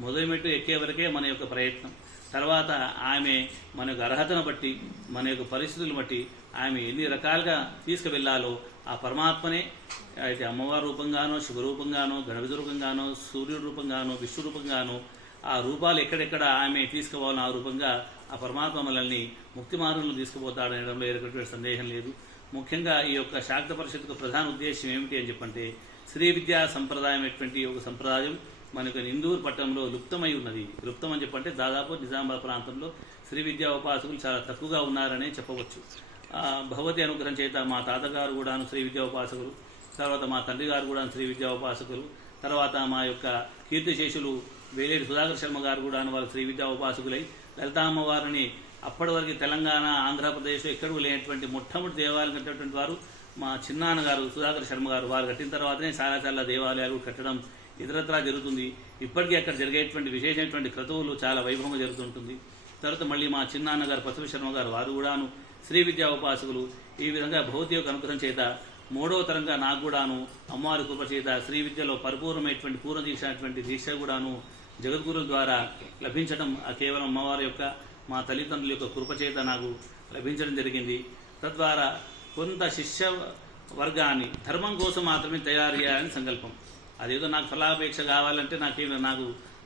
మొదటి మెట్టు ఎక్కే వరకే మన యొక్క ప్రయత్నం. తర్వాత ఆమె మన యొక్క అర్హతను బట్టి, మన యొక్క పరిస్థితులను బట్టి ఆమె ఎన్ని రకాలుగా తీసుకువెళ్లాలో ఆ పరమాత్మనే అయితే అమ్మవారి రూపంగానో, శివరూపంగానో, గణపతి రూపంగానో, సూర్యుడి రూపంగానో, విష్ణు రూపంగానో ఆ రూపాలు ఎక్కడెక్కడ ఆమె తీసుకుపోవాలో ఆ రూపంగా ఆ పరమాత్మ మనల్ని ముక్తి మార్గంలో తీసుకుపోతాడనడంలో ఎటువంటి సందేహం లేదు. ముఖ్యంగా ఈ యొక్క శాక్త పరిషత్తుకు ప్రధాన ఉద్దేశం ఏమిటి అని చెప్పంటే శ్రీ విద్యా సంప్రదాయం అటువంటి ఒక సంప్రదాయం మనకు ఇందూరు పట్టణంలో లుప్తమై ఉన్నది. లుప్తం అని చెప్పంటే దాదాపు నిజామాబాద్ ప్రాంతంలో శ్రీ విద్యా ఉపాసకులు చాలా తక్కువగా ఉన్నారనే చెప్పవచ్చు. భగవతి అనుగ్రహం చేత మా తాతగారు కూడాను శ్రీ విద్యా ఉపాసకులు, తర్వాత మా తండ్రి గారు కూడా శ్రీ విద్యా ఉపాసకులు, తర్వాత మా యొక్క కీర్తిశేషులు వేలేటి సుధాకర్ శర్మ గారు కూడా వాళ్ళు శ్రీ విద్యా ఉపాసకులై లలితామ్మవారిని అప్పటి వరకు తెలంగాణ, ఆంధ్రప్రదేశ్లో ఎక్కడూ లేనటువంటి మొట్టమొదటి దేవాలయం కట్టినటువంటి వారు మా చిన్నాన్నగారు సుధాకర్ శర్మ గారు. వారు కట్టిన తర్వాతనే చాలా దేవాలయాలు కట్టడం ఇతరత్రా జరుగుతుంది. ఇప్పటికీ అక్కడ జరిగేటువంటి విశేషమైనటువంటి క్రతువులు చాలా వైభవంగా జరుగుతుంటుంది. తర్వాత మళ్ళీ మా చిన్నాన్నగారు పశువు శర్మ గారు వారు కూడాను శ్రీ విద్యా ఉపాసకులు. ఈ విధంగా భౌతిక అనుగ్రహం చేత 3వ తరంగా నాకు కూడాను అమ్మవారి కృప చేత శ్రీ విద్యలో పరిపూర్ణమైనటువంటి పూర్ణ దీక్ష దీక్ష కూడాను జగద్గురుల ద్వారా లభించడం కేవలం అమ్మవారి యొక్క మా తల్లిదండ్రుల యొక్క కృప చేత నాకు లభించడం జరిగింది. తద్వారా కొంత శిష్య వర్గాన్ని ధర్మం కోసం మాత్రమే తయారు చేయాలని సంకల్పం. అదేదో నాకు ఫలాపేక్ష కావాలంటే నాకు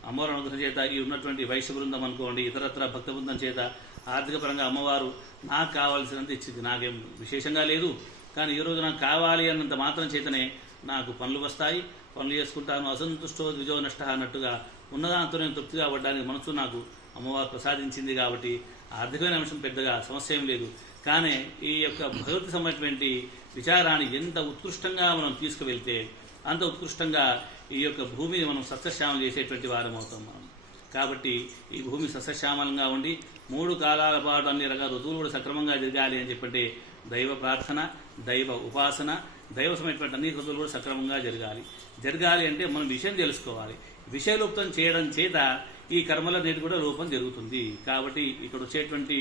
అమ్మవారి అనుగ్రహం చేత ఈ ఉన్నటువంటి వైశ్య బృందం అనుకోండి, ఇతరత్ర భక్త బృందం చేత ఆర్థిక పరంగా అమ్మవారు నాకు కావాల్సినంత ఇచ్చింది. నాకేం విశేషంగా లేదు, కానీ ఈరోజు నాకు కావాలి అన్నంత మాత్రం చేతనే నాకు పనులు వస్తాయి, పనులు చేసుకుంటాను. అసంతుష్టో ద్విజో నష్ట అన్నట్టుగా ఉన్నదాంతో నేను తృప్తిగా అవ్వడానికి మనసు నాకు అమ్మవారు ప్రసాదించింది. కాబట్టి ఆర్థికమైన అంశం పెద్దగా సమస్య ఏం లేదు. కానీ ఈ యొక్క భగవతి సంబంధించినటువంటి విచారాన్ని ఎంత ఉత్కృష్టంగా మనం తీసుకువెళ్తే అంత ఉత్కృష్టంగా ఈ యొక్క భూమిని మనం సస్యశ్యామం చేసేటువంటి వారం అవుతాం మనం. కాబట్టి ఈ భూమి సస్యశ్యామలంగా ఉండి 3 కాలాల పాటు అన్ని రకాల ఋతువులు కూడా సక్రమంగా జరగాలి అని చెప్పంటే దైవ ప్రార్థన, దైవ ఉపాసన, దైవసమైనటువంటి అన్ని ఋతువులు కూడా సక్రమంగా జరగాలి అంటే మనం విషయం తెలుసుకోవాలి. విషయలుప్తం చేయడం చేత ఈ కర్మల నేటి కూడా రూపం జరుగుతుంది. కాబట్టి ఇక్కడ వచ్చేటువంటి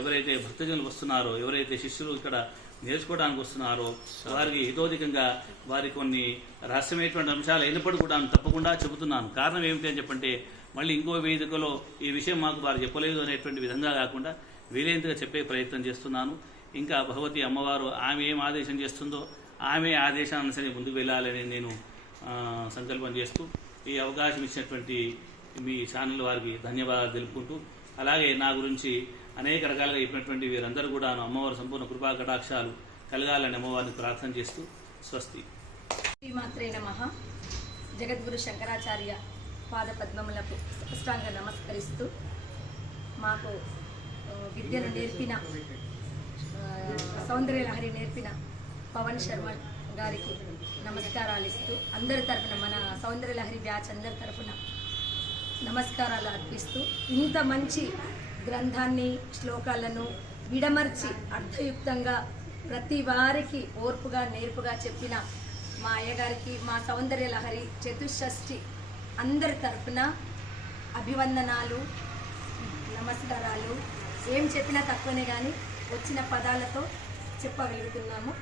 ఎవరైతే భక్తజనులు వస్తున్నారో, ఎవరైతే శిష్యులు ఇక్కడ నేర్చుకోవడానికి వస్తున్నారో వారికి హితోధికంగా వారి కొన్ని రహస్యమైనటువంటి అంశాలు అయినప్పుడు కూడా తప్పకుండా చెబుతున్నాను. కారణం ఏమిటి అని చెప్పంటే మళ్ళీ ఇంకో వేదికలో ఈ విషయం మాకు వారు చెప్పలేదు అనేటువంటి విధంగా కాకుండా వీలైనంతగా చెప్పే ప్రయత్నం చేస్తున్నాను. ఇంకా భగవతి అమ్మవారు ఆమె ఏం ఆదేశం చేస్తుందో ఆమె ఆదేశాన్ని అనుసరించి ముందుకు వెళ్ళాలని నేను సంకల్పం చేస్తూ ఈ అవకాశం ఇచ్చినటువంటి మీ ఛానల్ వారికి ధన్యవాదాలు తెలుపుకుంటూ, అలాగే నా గురించి అనేక రకాలుగా చెప్పినటువంటి వీరందరూ కూడా అమ్మవారి సంపూర్ణ కృపా కటాక్షాలు కలగాలని అమ్మవారిని ప్రార్థన చేస్తూ స్వస్తి. శ్రీమాత్రే నమః. జగద్గురు శంకరాచార్య పాద పద్మములకు సాష్టాంగ నమస్కరిస్తూ మాకు విద్యను నేర్పిన సౌందర్యలహరి నేర్పిన పవన్ శర్మ గారికి నమస్కారాలు ఇస్తూ అందరి తరఫున మన సౌందర్యలహరి బ్యాచ్ అందరి తరఫున నమస్కారాలు అర్పిస్తూ ఇంత మంచి గ్రంథాన్ని శ్లోకాలను విడమర్చి అర్థయుక్తంగా ప్రతి వారికి ఓర్పుగా నేర్పుగా చెప్పిన మా అయ్యగారికి మా సౌందర్యలహరి చతుషష్ఠి అందరి తరఫున అభివందనాలు, నమస్కారాలు. ఏం చెప్పినా తక్కువనే కానీ వచ్చిన పదాలతో చెప్పగలుగుతున్నాము.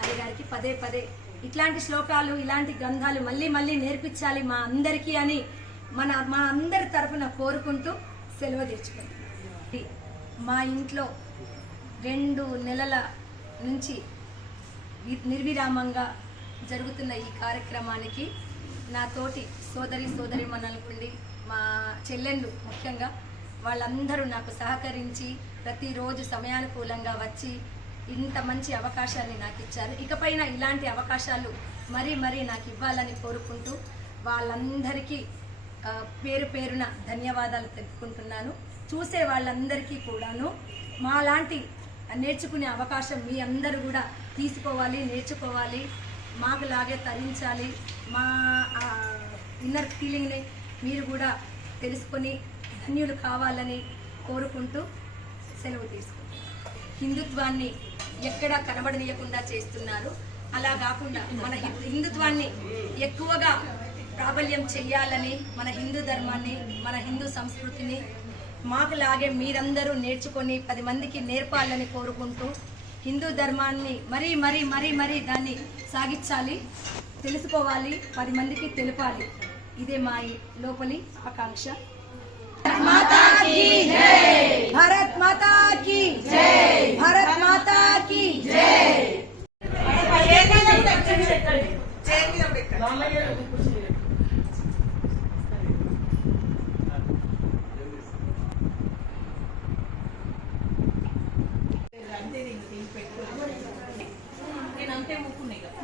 అయ్యగారికి పదే పదే ఇట్లాంటి శ్లోకాలు ఇలాంటి గ్రంథాలు మళ్ళీ మళ్ళీ నేర్పించాలి మా అందరికీ అని మా అందరి తరఫున కోరుకుంటూ సెలవు తెచ్చుకుంటున్నాం. మా ఇంట్లో 2 నెలల నుంచి నిర్విరామంగా జరుగుతున్న ఈ కార్యక్రమానికి నా తోటి సోదరిమణులకుండి మా చెల్లెళ్ళు ముఖ్యంగా వాళ్ళందరూ నాకు సహకరించి ప్రతిరోజు సమయానుకూలంగా వచ్చి ఇంత మంచి అవకాశాన్ని నాకు ఇచ్చారు. ఇకపైన ఇలాంటి అవకాశాలు మరీ నాకు ఇవ్వాలని కోరుకుంటూ వాళ్ళందరికీ పేరు పేరున ధన్యవాదాలు తెలుపుకుంటున్నాను. చూసే వాళ్ళందరికీ కూడాను మాలాంటి నేర్చుకునే అవకాశం మీ అందరూ కూడా తీసుకోవాలి, నేర్చుకోవాలి, మాకులాగే తరించాలి. మా ఇన్నర్ ఫీలింగ్ని మీరు కూడా తెలుసుకొని ధన్యులు కావాలని కోరుకుంటూ సెలవు తీసుకుంటున్నాను. హిందుత్వాన్ని ఎక్కడా కనబడనీయకుండా చేస్తున్నారు. అలా కాకుండా మన హిందుత్వాన్ని ఎక్కువగా ప్రాబల్యం చెయ్యాలని, మన హిందూ ధర్మాన్ని, మన హిందూ సంస్కృతిని మాకులాగే మీరందరూ నేర్చుకొని 10 మందికి నేర్పాలని కోరుకుంటూ హిందూ ధర్మాన్ని మరీ దాన్ని సాగించాలి, తెలుసుకోవాలి, 10 మందికి తెలపాలి. ఇదే మా లోపలి ఆకాంక్ష. భారత్ మాతా కీ జై, భారత్ మాతా కీ జై. నేనంతే ముక్కున్నాయి కదా.